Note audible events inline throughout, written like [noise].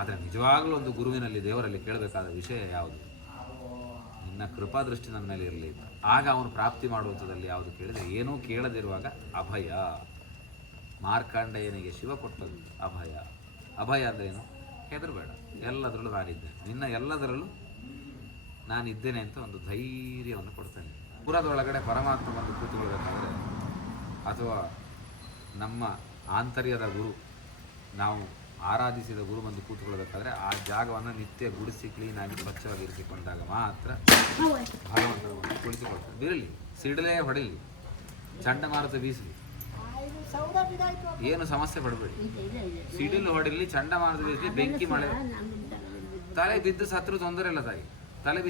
ಆದರೆ ನಿಜವಾಗಲೂ ಒಂದು ಗುರುವಿನಲ್ಲಿ ದೇವರಲ್ಲಿ ಕೇಳಬೇಕಾದ ವಿಷಯ ಯಾವುದು? ನಿನ್ನ ಕೃಪಾದೃಷ್ಟಿ ನನ್ನ ಮೇಲೆ ಇರಲಿ ಆಗ ಅವನು ಪ್ರಾಪ್ತಿ ಮಾಡುವಂಥದ್ದಲ್ಲಿ ಯಾವುದು ಕೇಳಿದರೆ ಏನೂ ಕೇಳದಿರುವಾಗ ಅಭಯ. ಮಾರ್ಕಾಂಡಯ್ಯನಿಗೆ ಶಿವ ಕೊಟ್ಟದ್ದು ಅಭಯ. ಅಭಯ ಅಂದರೆ ಏನು? ಹೆದರಬೇಡ. ಎಲ್ಲದರಲ್ಲೂ ನಾನಿದ್ದೆ. ನಿನ್ನ ಎಲ್ಲದರಲ್ಲೂ ನಾನಿದ್ದೇನೆ ಅಂತ ಒಂದು ಧೈರ್ಯವನ್ನು ಕೊಡ್ತಾನೆ. ಪುರದೊಳಗಡೆ ಪರಮಾತ್ಮ ಬಂದು ಕೂತ್ಕೊಳ್ಬೇಕಾದ್ರೆ ಅಥವಾ ನಮ್ಮ ಆಂತರ್ಯದ ಗುರು ನಾವು ಆರಾಧಿಸಿದ ಗುರು ಬಂದು ಕೂತ್ಕೊಳ್ಬೇಕಾದ್ರೆ ಆ ಜಾಗವನ್ನು ನಿತ್ಯ ಗುಡಿಸಿ ಕ್ಲೀನಾಗಿ ಸ್ವಚ್ಛವಾಗಿ ಇರಿಸಿಕೊಂಡಾಗ ಮಾತ್ರ ಭಗವಂತನ ಕುಳಿತುಕೊಳ್ತಾರೆ ಬಿರಲಿ ಸಿಡಲೇ ಹೊಡಿಲಿ ಚಂಡಮಾರುತ ಬೀಸಲಿ. ಏನು ಸಮಸ್ಯೆ ಪಡಬೇಡಿ. ಸಿಡಿಲು ಹೊಡಿಲಿ ಚಂಡಮಾರುತ ಬೀಸಲಿ, ಬೆಂಕಿ ಮಳೆ. ತಲೆ ಬಿದ್ದು ಸತ್ರು ತೊಂದರೆ ಇಲ್ಲ ತಾಯಿ. ತಲೆ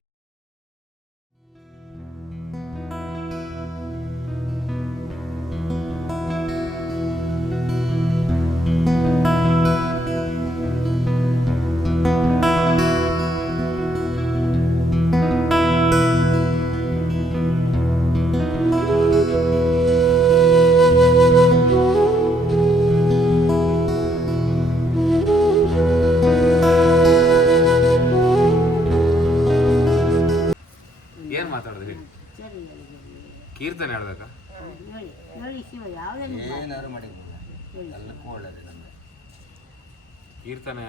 ಕೀರ್ತನೆ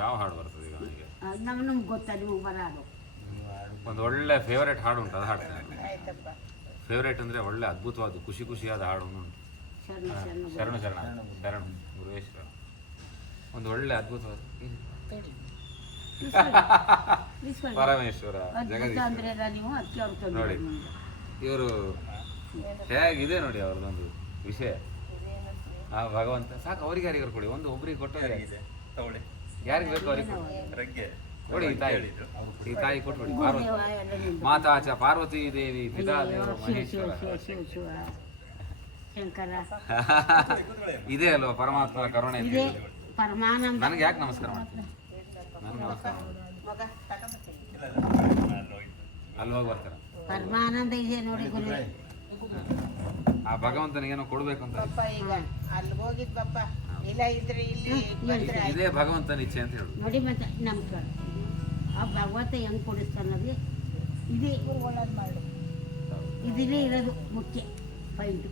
ಯಾವ ಹಾಡು ಬರ್ತದೆ ಈಗ ನನಗೆ ನಮ್ಗೆ ಬರೋದು ಒಂದು ಒಳ್ಳೆ ಫೇವರೇಟ್ ಹಾಡು ಉಂಟು ಅದು ಹಾಡ್ತೇನೆ ಫೇವರೇಟ್ ಅಂದರೆ ಒಳ್ಳೆ ಅದ್ಭುತವಾದ ಖುಷಿ ಖುಷಿಯಾದ ಹಾಡು ಉಂಟು. ಶರಣ ಶರಣ ಶರಣ ಶರಣ. ಶರಣ ಗುರುವೇಶ್ವರ ಒಂದು ಒಳ್ಳೆ ಅದ್ಭುತವಾದ. ಪರಮೇಶ್ವರ ಅದ್ಭುತ ಜಗದೀಶ್ವರ. ಅಂದ್ರೆ ನೀವು ಅದಕ್ಕೆ ಅವ್ರು ನೋಡಿ. ತಂದು ಇವರು ಹೇಗಿದೆ ನೋಡಿ ಅವ್ರದ್ದೊಂದು ವಿಷಯ. ಆ ಭಗವಂತ ಸಾಕು ಅವ್ರಿಗೆ ಯಾರಿಗಾರು ಕೊಡಿ. ಒಂದು ಒಬ್ರಿಗೆ ಕೊಟ್ಟರೆ ತಗೊಳ್ಳಿ. ಯಾರಿಗೆ ಬೇಕು ಅವ್ರಿಗೆ. ರಗ್ಗೆ. ಕೊಡಿ ಈ ತಾಯಿ. ಈ ತಾಯಿ ಕೊಟ್ಬಿಡಿ ಪಾರ್ವತಿ. ಮಾತಾಚ ಪಾರ್ವತಿ ದೇವಿ ಪಿತಾ ದೇವರು ಶಿವ ಶಿವ ಮಹೇಶ್ವರ. ಶಿವ ಶಿವ ಶಿವ ಶಂಕರ. [laughs] ಇದೇ ಅಲ್ವಾ ಪರಮಾತ್ಮನ ಕರುಣೆ ನನಗೆ ಯಾಕೆ ನಮಸ್ಕಾರ ಮಾಡ್ತೀನಿ ನನಗೆ ನಮಸ್ಕಾರ ಅಲ್ಲಿ ಹೋಗಿ ಬರ್ತಾರೆ? ಪರಮಾನಂದ ಇದೆ ನೋಡಿ ಆ ಭಗವಂತನಿಗೇನೋ ಕೊಡ್ಬೇಕು ಅಂತ ಅಲ್ಲಿ ಹೋಗಿದ್ ಇಲ್ಲ ಇದ್ರೆ ಇಲ್ಲಿ ಬಂದ್ರೆ ಆಯ್ತು. ಇದೇ ಭಗವಂತನ ಇಚ್ಛೆ ಅಂತ ಹೇಳುದು. ನೋಡಿ ಮತ್ತೆ ನಮ್ಗೆ. ಆ ಭಗವಂತ ಹೆಂಗ್ ಕೊಡಿಸ್ತಾನದು ಇದೇ ಒಳ್ಳೇದ್ ಮಾಡು ಇದಿಲ್ಲೇ ಇರೋದು ಮುಖ್ಯ ಪಾಯಿಂಟು.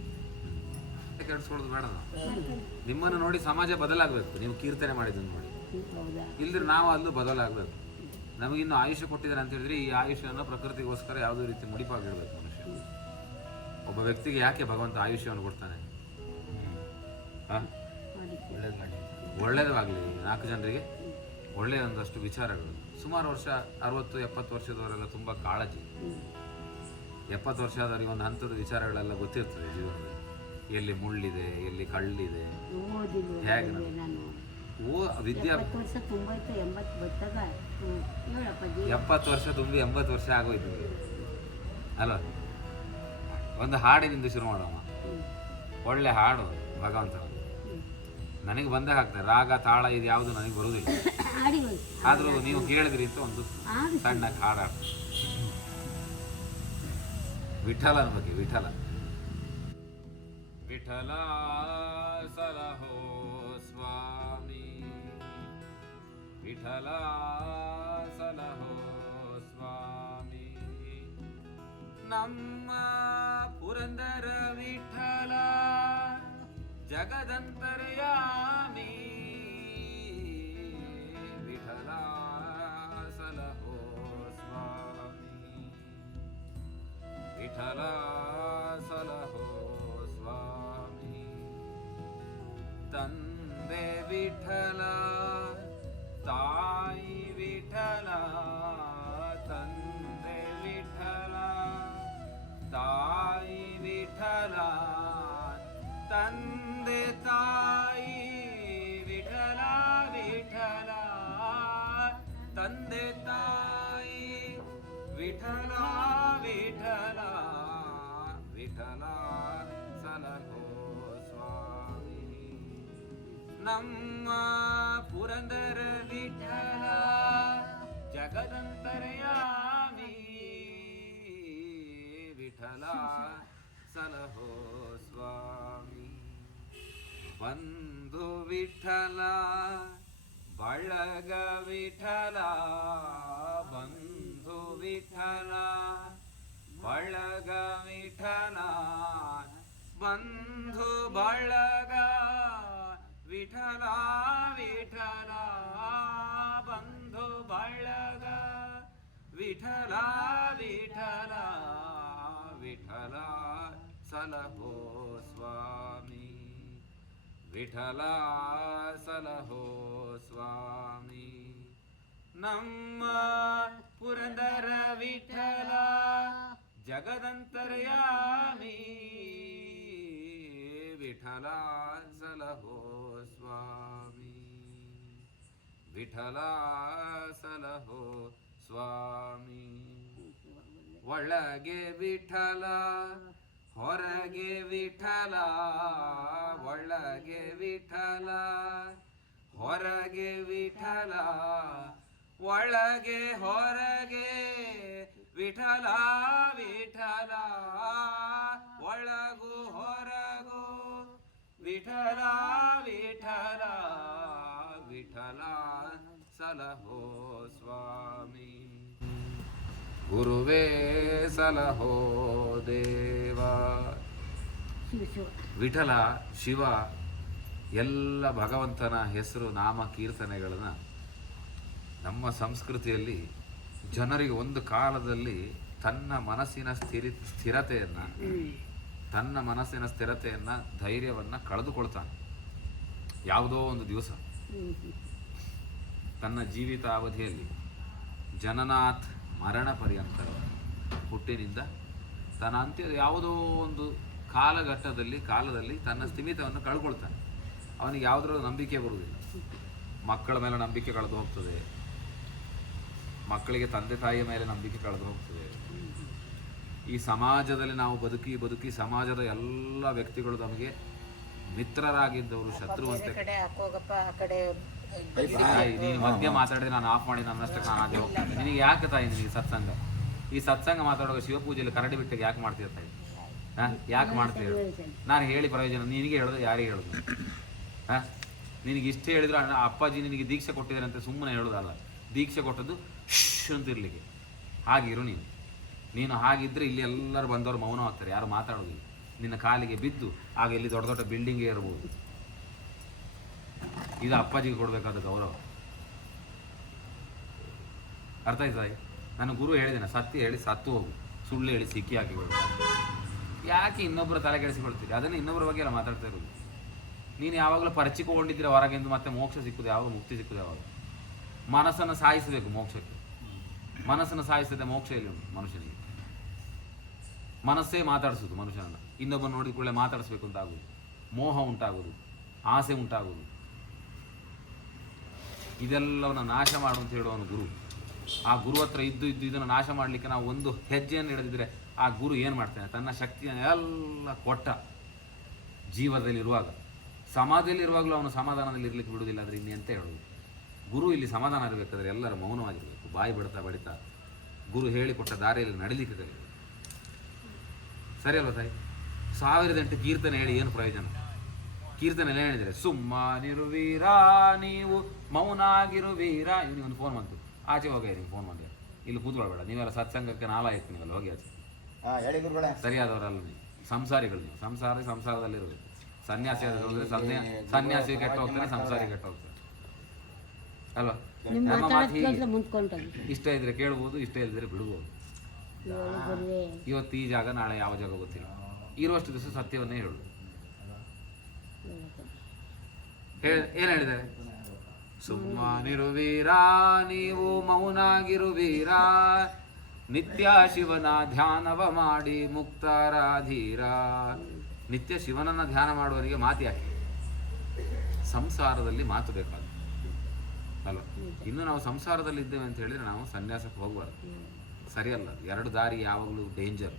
ಕೆಡಿಸ್ಕೊಳ್ಳೋದು ಬೇಡ ನಾವು. ನಿಮ್ಮನ್ನು ನೋಡಿ ಸಮಾಜ ಬದಲಾಗಬೇಕು. ನೀವು ಕೀರ್ತನೆ ಮಾಡಿದ್ದನ್ನು ನೋಡಿ. ಹೌದಾ? ಇಲ್ದ್ರೆ ನಾವು ಅಲ್ಲೂ ಬದಲಾಗಬೇಕು. ನಮಗಿನ್ನು ಆಯುಷ್ಯ ಕೊಟ್ಟಿದ್ದಾರೆ ಅಂತ ಹೇಳಿದ್ರೆ ಈ ಆಯುಷ್ಯವನ್ನು ಪ್ರಕೃತಿಗೋಸ್ಕರ ಯಾವುದೇ ರೀತಿ ಮುಡಿಪಾಗಿಡಬೇಕು ಮನುಷ್ಯ. ಒಬ್ಬ ವ್ಯಕ್ತಿಗೆ ಯಾಕೆ ಭಗವಂತ ಆಯುಷ್ಯವನ್ನು ಕೊಡ್ತಾನೆ? ಹಾ? ಒಳ್ಳೇದು ಮಾಡಿ. ಒಳ್ಳೇದಾಗಲಿ ನಾಲ್ಕು ಜನರಿಗೆ ಒಳ್ಳೆಯ ಒಂದಷ್ಟು ವಿಚಾರಗಳು. ಸುಮಾರು ವರ್ಷ ಅರವತ್ತು ಎಪ್ಪತ್ತು ವರ್ಷದವರೆಲ್ಲ ತುಂಬ ಕಾಳಜಿ. ಎಪ್ಪತ್ತು ವರ್ಷ ಆದವರಿಗೆ ಒಂದು ಹಂತದ ವಿಚಾರಗಳೆಲ್ಲ ಗೊತ್ತಿರ್ತದೆ ಜೀವನದಲ್ಲಿ. ಎಲ್ಲಿ ಮುಳ್ಳಿದೆ ಎಲ್ಲಿ ಕಳ್ಳಿದೆ ಹೇಗೆ ಓ ವಿದ್ಯಾ ಎಪ್ಪತ್ತು ವರ್ಷ ತುಂಬಿ ಎಂಬತ್ತು ವರ್ಷ ಆಗೋಯ್ತು ಅಲ್ಲ ಒಂದು ಹಾಡಿನಿಂದ ಶುರು ಮಾಡೋಣ. ಒಳ್ಳೆ ಹಾಡು ಭಗವಂತ ನನಗೆ ಬಂದೇ ಹಾಕ್ತಾರೆ ರಾಗ, ತಾಳ ಇದು ಯಾವುದು ನನಗೆ ಬರುವುದಿಲ್ಲ. ಆದರೂ ನೀವು ಕೇಳಿದ್ರಿ ಅಂತ ಒಂದು ಸಣ್ಣ ಹಾಡಾಡ ವಿಠಲನ ಬಗ್ಗೆ, ವಿಠಲ. ವಿಠಲ ಸಲಹೋ ಸ್ವಾಮಿ. ವಿಠಲ ಸಲಹೋ ಸ್ವಾಮಿ. ನಮ್ಮ ಪುರಂದರ ವಿಠಲ ಜಗದಂತರ್ಯಾಮಿ ವಿಠಲ ಸಲಹೋ ಸ್ವಾಮಿ ವಿಠಲ ಸಲಹೋ ಸ್ವಾಮಿ ತಂದೆ ವಿಠಲ ನಮ್ಮ ಪುರಂದರ ವಿಠಲ ಜಗದಂತರಯಾಮಿ ವಿಠಲ ಸಲಹೋ ಸ್ವಾಮಿ. ಬಂಧು ವಿಠಲ, ಬಳಗ ವಿಠಲ, ಬಂಧು ವಿಠಲ, ಬಳಗ ವಿಠಲ, ಬಂಧು ಬಳಗ ವಿಠಲ ವಿಠಲ ಬಂಧು ಬಳಗ ವಿಠಲ ವಿಠಲ ವಿಠಲ ಸಲಹೋ ಸ್ವಾಮಿ ವಿಠಲ ಸಲಹೋ ಸ್ವಾಮಿ ನಮ್ಮ ಪುರಂದರ ವಿಠಲ ಜಗದಂತರ್ಯಾಮಿ ವಿಠಲ ಸಲಹೋ ಸ್ವಾಮಿ ವಿಠಲ ಸಲಹೋ ಸ್ವಾಮಿ ಒಳಗೆ ವಿಠಲ, ಹೊರಗೆ ವಿಠಲ, ಒಳಗೆ ವಿಠಲ, ಹೊರಗೆ ವಿಠಲ, ಒಳಗೆ ಹೊರಗೆ ವಿಠಲ ವಿಠಲ, ಒಳಗು ಹೊರಗು ವಿಠಲ ವಿಠಲ ವಿಠಲ ಸಲಹೋ ಸ್ವಾಮಿ. ಗುರುವೇ ಸಲಹೋ ದೇವ. ವಿಠಲ, ಶಿವ, ಎಲ್ಲ ಭಗವಂತನ ಹೆಸರು, ನಾಮ, ಕೀರ್ತನೆಗಳನ್ನು ನಮ್ಮ ಸಂಸ್ಕೃತಿಯಲ್ಲಿ ಜನರಿಗೆ ಒಂದು ಕಾಲದಲ್ಲಿ ತನ್ನ ಮನಸ್ಸಿನ ಸ್ಥಿರ, ಸ್ಥಿರತೆಯನ್ನು ತನ್ನ ಮನಸ್ಸಿನ ಸ್ಥಿರತೆಯನ್ನು, ಧೈರ್ಯವನ್ನು ಕಳೆದುಕೊಳ್ತಾನೆ. ಯಾವುದೋ ಒಂದು ದಿವಸ. ತನ್ನ ಜೀವಿತಾವಧಿಯಲ್ಲಿ ಜನನಾಥ್ ಮರಣ ಪರ್ಯಂತ ಹುಟ್ಟಿನಿಂದ ತನ್ನ ಅಂತ್ಯ ಯಾವುದೋ ಒಂದು ಕಾಲಘಟ್ಟದಲ್ಲಿ, ಕಾಲದಲ್ಲಿ ತನ್ನ ಸ್ಥಿಮಿತವನ್ನು ಕಳ್ಕೊಳ್ತಾನೆ. ಅವನಿಗೆ ಯಾವುದರಲ್ಲೂ ನಂಬಿಕೆ ಬರುವುದಿಲ್ಲ. ಮಕ್ಕಳ ಮೇಲೆ ನಂಬಿಕೆ ಕಳೆದು ಹೋಗ್ತದೆ. ಮಕ್ಕಳಿಗೆ ತಂದೆ ತಾಯಿಯ ಮೇಲೆ ನಂಬಿಕೆ ಕಳೆದು ಹೋಗ್ತದೆ. ಈ ಸಮಾಜದಲ್ಲಿ ನಾವು ಬದುಕಿ ಬದುಕಿ ಸಮಾಜದ ಎಲ್ಲ ವ್ಯಕ್ತಿಗಳು ನಮಗೆ ಮಿತ್ರರಾಗಿದ್ದವರು ಶತ್ರು ಅಂತ ಬೇರೆ ಕಡೆ ಹಾಕೋಗಪ್ಪ ಆ ಕಡೆ ನೀನು ಮಧ್ಯ ಮಾತಾಡಿದ್ರೆ ನಾನು ಆಫ್ ಮಾಡಿ ನನ್ನಷ್ಟಕ್ಕೆ ನಾನು ಅದೇ ಹೋಗ್ತೀನಿ. ನಿನಗೆ ಯಾಕೆ ತಾಯಿ ನಿನಗೆ ಸತ್ಸಂಗ? ಈ ಸತ್ಸಂಗ ಮಾತಾಡುವಾಗ ಶಿವಪೂಜೆಯಲ್ಲಿ ಕರಡಿ ಬಿಟ್ಟಿಗೆ ಯಾಕೆ ಮಾಡ್ತೀರ ತಾಯಿ? ಹಾ ಯಾಕೆ ಮಾಡ್ತೀರ ನಾನು ಹೇಳಿ ಪ್ರಯೋಜನ ನಿನಗೆ ಹೇಳೋದು ಯಾರಿಗೆ ಹೇಳೋದು? ಹಾ ನಿನಗೆ ಇಷ್ಟು ಹೇಳಿದ್ರು ಅಣ್ಣ ಅಪ್ಪಾಜಿ ನಿನಗೆ ದೀಕ್ಷೆ ಕೊಟ್ಟಿದ್ದಾರೆ ಅಂತ ಸುಮ್ಮನೆ ಹೇಳೋದಲ್ಲ. ದೀಕ್ಷೆ ಕೊಟ್ಟದ್ದು ಶ್ ಅಂತಿರ್ಲಿಕ್ಕೆ ಹಾಗಿರು ನೀನು. ನೀನು ಹಾಗಿದ್ರೆ ಇಲ್ಲಿ ಎಲ್ಲರೂ ಬಂದವರು ಮೌನ ಆಗ್ತಾರೆ ಯಾರು ಮಾತಾಡೋದಿಲ್ಲ. ನಿನ್ನ ಕಾಲಿಗೆ ಬಿದ್ದು ಆಗ ಇಲ್ಲಿ ದೊಡ್ಡ ದೊಡ್ಡ ಬಿಲ್ಡಿಂಗೇ ಇರ್ಬೋದು. ಇದು ಅಪ್ಪಾಜಿಗೆ ಕೊಡಬೇಕಾದ ಗೌರವ. ಅರ್ಥ ಆಯ್ತಾ ನಾನು ಗುರು ಹೇಳಿದ್ದೇನೆ, ಸತ್ಯ ಹೇಳಿ ಸತ್ತು ಹೋಗು. ಸುಳ್ಳು ಹೇಳಿ ಸಿಕ್ಕಿ ಹಾಕಿಕೊಳ್ಳು ಯಾಕೆ ಇನ್ನೊಬ್ಬರ ತಲೆ ಕೆಡಿಸಿಕೊಳ್ತೀರಿ ಅದನ್ನು ಇನ್ನೊಬ್ಬರ ಬಗ್ಗೆ ಎಲ್ಲ ಮಾತಾಡ್ತಾ ಇರೋದು. ನೀನು ಯಾವಾಗಲೂ ಪರಿಚಿಕೊಂಡಿದ್ರೆ ಹೊರಗೆಂದು ಮತ್ತೆ ಮೋಕ್ಷ ಸಿಕ್ಕುದು ಯಾವಾಗ? ಮುಕ್ತಿ ಸಿಕ್ಕುದು ಯಾವಾಗ? ಮನಸ್ಸನ್ನು ಸಾಯಿಸಬೇಕು ಮೋಕ್ಷಕ್ಕೆ. ಮನಸ್ಸನ್ನು ಸಾಯಿಸದೆ ಮೋಕ್ಷ ಇಲ್ಲ ಮನುಷ್ಯನಿಗೆ. ಮನಸ್ಸೇ ಮಾತಾಡಿಸೋದು ಮನುಷ್ಯನನ್ನ. ಇನ್ನೊಬ್ಬನ ನೋಡಿದ ಕೂಡಲೇ ಮಾತಾಡಿಸ್ಬೇಕು ಅಂತ ಆಗೋದು. ಮೋಹ ಉಂಟಾಗೋದು. ಆಸೆ ಉಂಟಾಗೋದು. ಇದೆಲ್ಲವನ್ನು ನಾಶ ಮಾಡು ಅಂತ ಹೇಳುವವನು ಗುರು. ಆ ಗುರು ಹತ್ರ ಇದ್ದು ಇದ್ದು ಇದನ್ನು ನಾಶ ಮಾಡಲಿಕ್ಕೆ ನಾವು ಒಂದು ಹೆಜ್ಜೆಯನ್ನು ಹಿಡಿದಿದ್ರೆ ಆ ಗುರು ಏನು ಮಾಡ್ತಾನೆ? ತನ್ನ ಶಕ್ತಿಯನ್ನು ಎಲ್ಲ ಕೊಟ್ಟ ಜೀವದಲ್ಲಿರುವಾಗ ಸಮಾಧಿಯಲ್ಲಿರುವಾಗಲೂ ಅವನು ಸಮಾಧಾನದಲ್ಲಿ ಇರಲಿಕ್ಕೆ ಬಿಡುವುದಿಲ್ಲ ಅಂದರೆ ಅಂತ ಹೇಳೋದು? ಗುರು ಇಲ್ಲಿ ಸಮಾಧಾನ ಇರಬೇಕಾದ್ರೆ ಎಲ್ಲರೂ ಮೌನವಾಗಿರಬೇಕು. ಬಾಯಿ ಬಿಡ್ತಾ ಬಡಿತಾ ಗುರು ಹೇಳಿಕೊಟ್ಟ ದಾರಿಯಲ್ಲಿ ನಡೀಲಿಕ್ಕೆ ಕಲಿಬೇಕು ಸರಿ ಅಲ್ವಾ ತಾಯಿ? ಸಾವಿರದ ಎಂಟು ಕೀರ್ತನೆ ಹೇಳಿ ಏನು ಪ್ರಯೋಜನ? ಕೀರ್ತನೆ ಎಲ್ಲ ಹೇಳಿದರೆ ಸುಮ್ಮನಿರುವೀರ ನೀವು ಮೌನಾಗಿರುವೀರ ಇವನಿಗೆ ಒಂದು ಫೋನ್ ಬಂತು. ಆಚೆ ಹೋಗಿ ಫೋನ್ ಮಾಡಿ ಇಲ್ಲಿ ಕೂತ್ಕೊಳ್ಬೇಡ. ನೀವೆಲ್ಲ ಸತ್ಸಂಗಕ್ಕೆ ನಾಲ ಆಯ್ತು ನೀವೆಲ್ಲ ಹೋಗಿ ಆಚೆ. ಹೇಳಿ ಗುರುಗಳೇ. ಸರಿಯಾದವರಲ್ಲ ನೀವು. ಸಂಸಾರಿಗಳು ನೀವು. ಸಂಸಾರ ಸಂಸಾರದಲ್ಲಿರಬೇಕು ಸನ್ಯಾಸಿ ಆದ್ರೆ ಸನ್ಯಾ ಸನ್ಯಾಸಿ ಕೆಟ್ಟ ಹೋಗ್ತಾನೆ ಸಂಸಾರಿ ಕೆಟ್ಟ ಹೋಗ್ತಾನೆ. ಅಲ್ವಾ? ನಿಮ್ಮ ನಮ್ಮ ಮಾತು ಹೀಗೆ. ಮಾತಾಡೋದ್ಕಿಂತ ಇಷ್ಟ ಇದ್ರೆ ಕೇಳ್ಬೋದು ಇಷ್ಟ ಇಲ್ಲದ್ರೆ ಬಿಡ್ಬೋದು. ಇವತ್ತು ಈ ಜಾಗ ನಾಳೆ ಯಾವ ಜಾಗ ಗೊತ್ತಿಲ್ಲ. ಇರುವಷ್ಟು ದಿವಸ ಸತ್ಯವನ್ನೇ ಹೇಳು ಏನು ಹೇಳಿದ್ದಾರೆ? ಸುಮ್ಮನಿರುವೀರ ನೀವು ಮೌನಾಗಿರುವೀರ. ನಿತ್ಯ ಶಿವನ ಧ್ಯಾನವ ಮಾಡಿ ಮುಕ್ತರಾಧೀರ. ನಿತ್ಯ ಶಿವನನ್ನ ಧ್ಯಾನ ಮಾಡುವವರಿಗೆ ಮಾತು ಯಾಕೆ? ಸಂಸಾರದಲ್ಲಿ ಮಾತು ಬೇಕಾದ ಅಲ್ವಾ? ಇನ್ನು ನಾವು ಸಂಸಾರದಲ್ಲಿ ಇದ್ದೇವೆ ಅಂತ ಹೇಳಿದ್ರೆ ನಾವು ಸನ್ಯಾಸಕ್ಕೆ ಹೋಗಬಾರ್ದು. ಸರಿಯಲ್ಲ. ಎರಡು ದಾರಿ ಯಾವಾಗಲೂ ಡೇಂಜರ್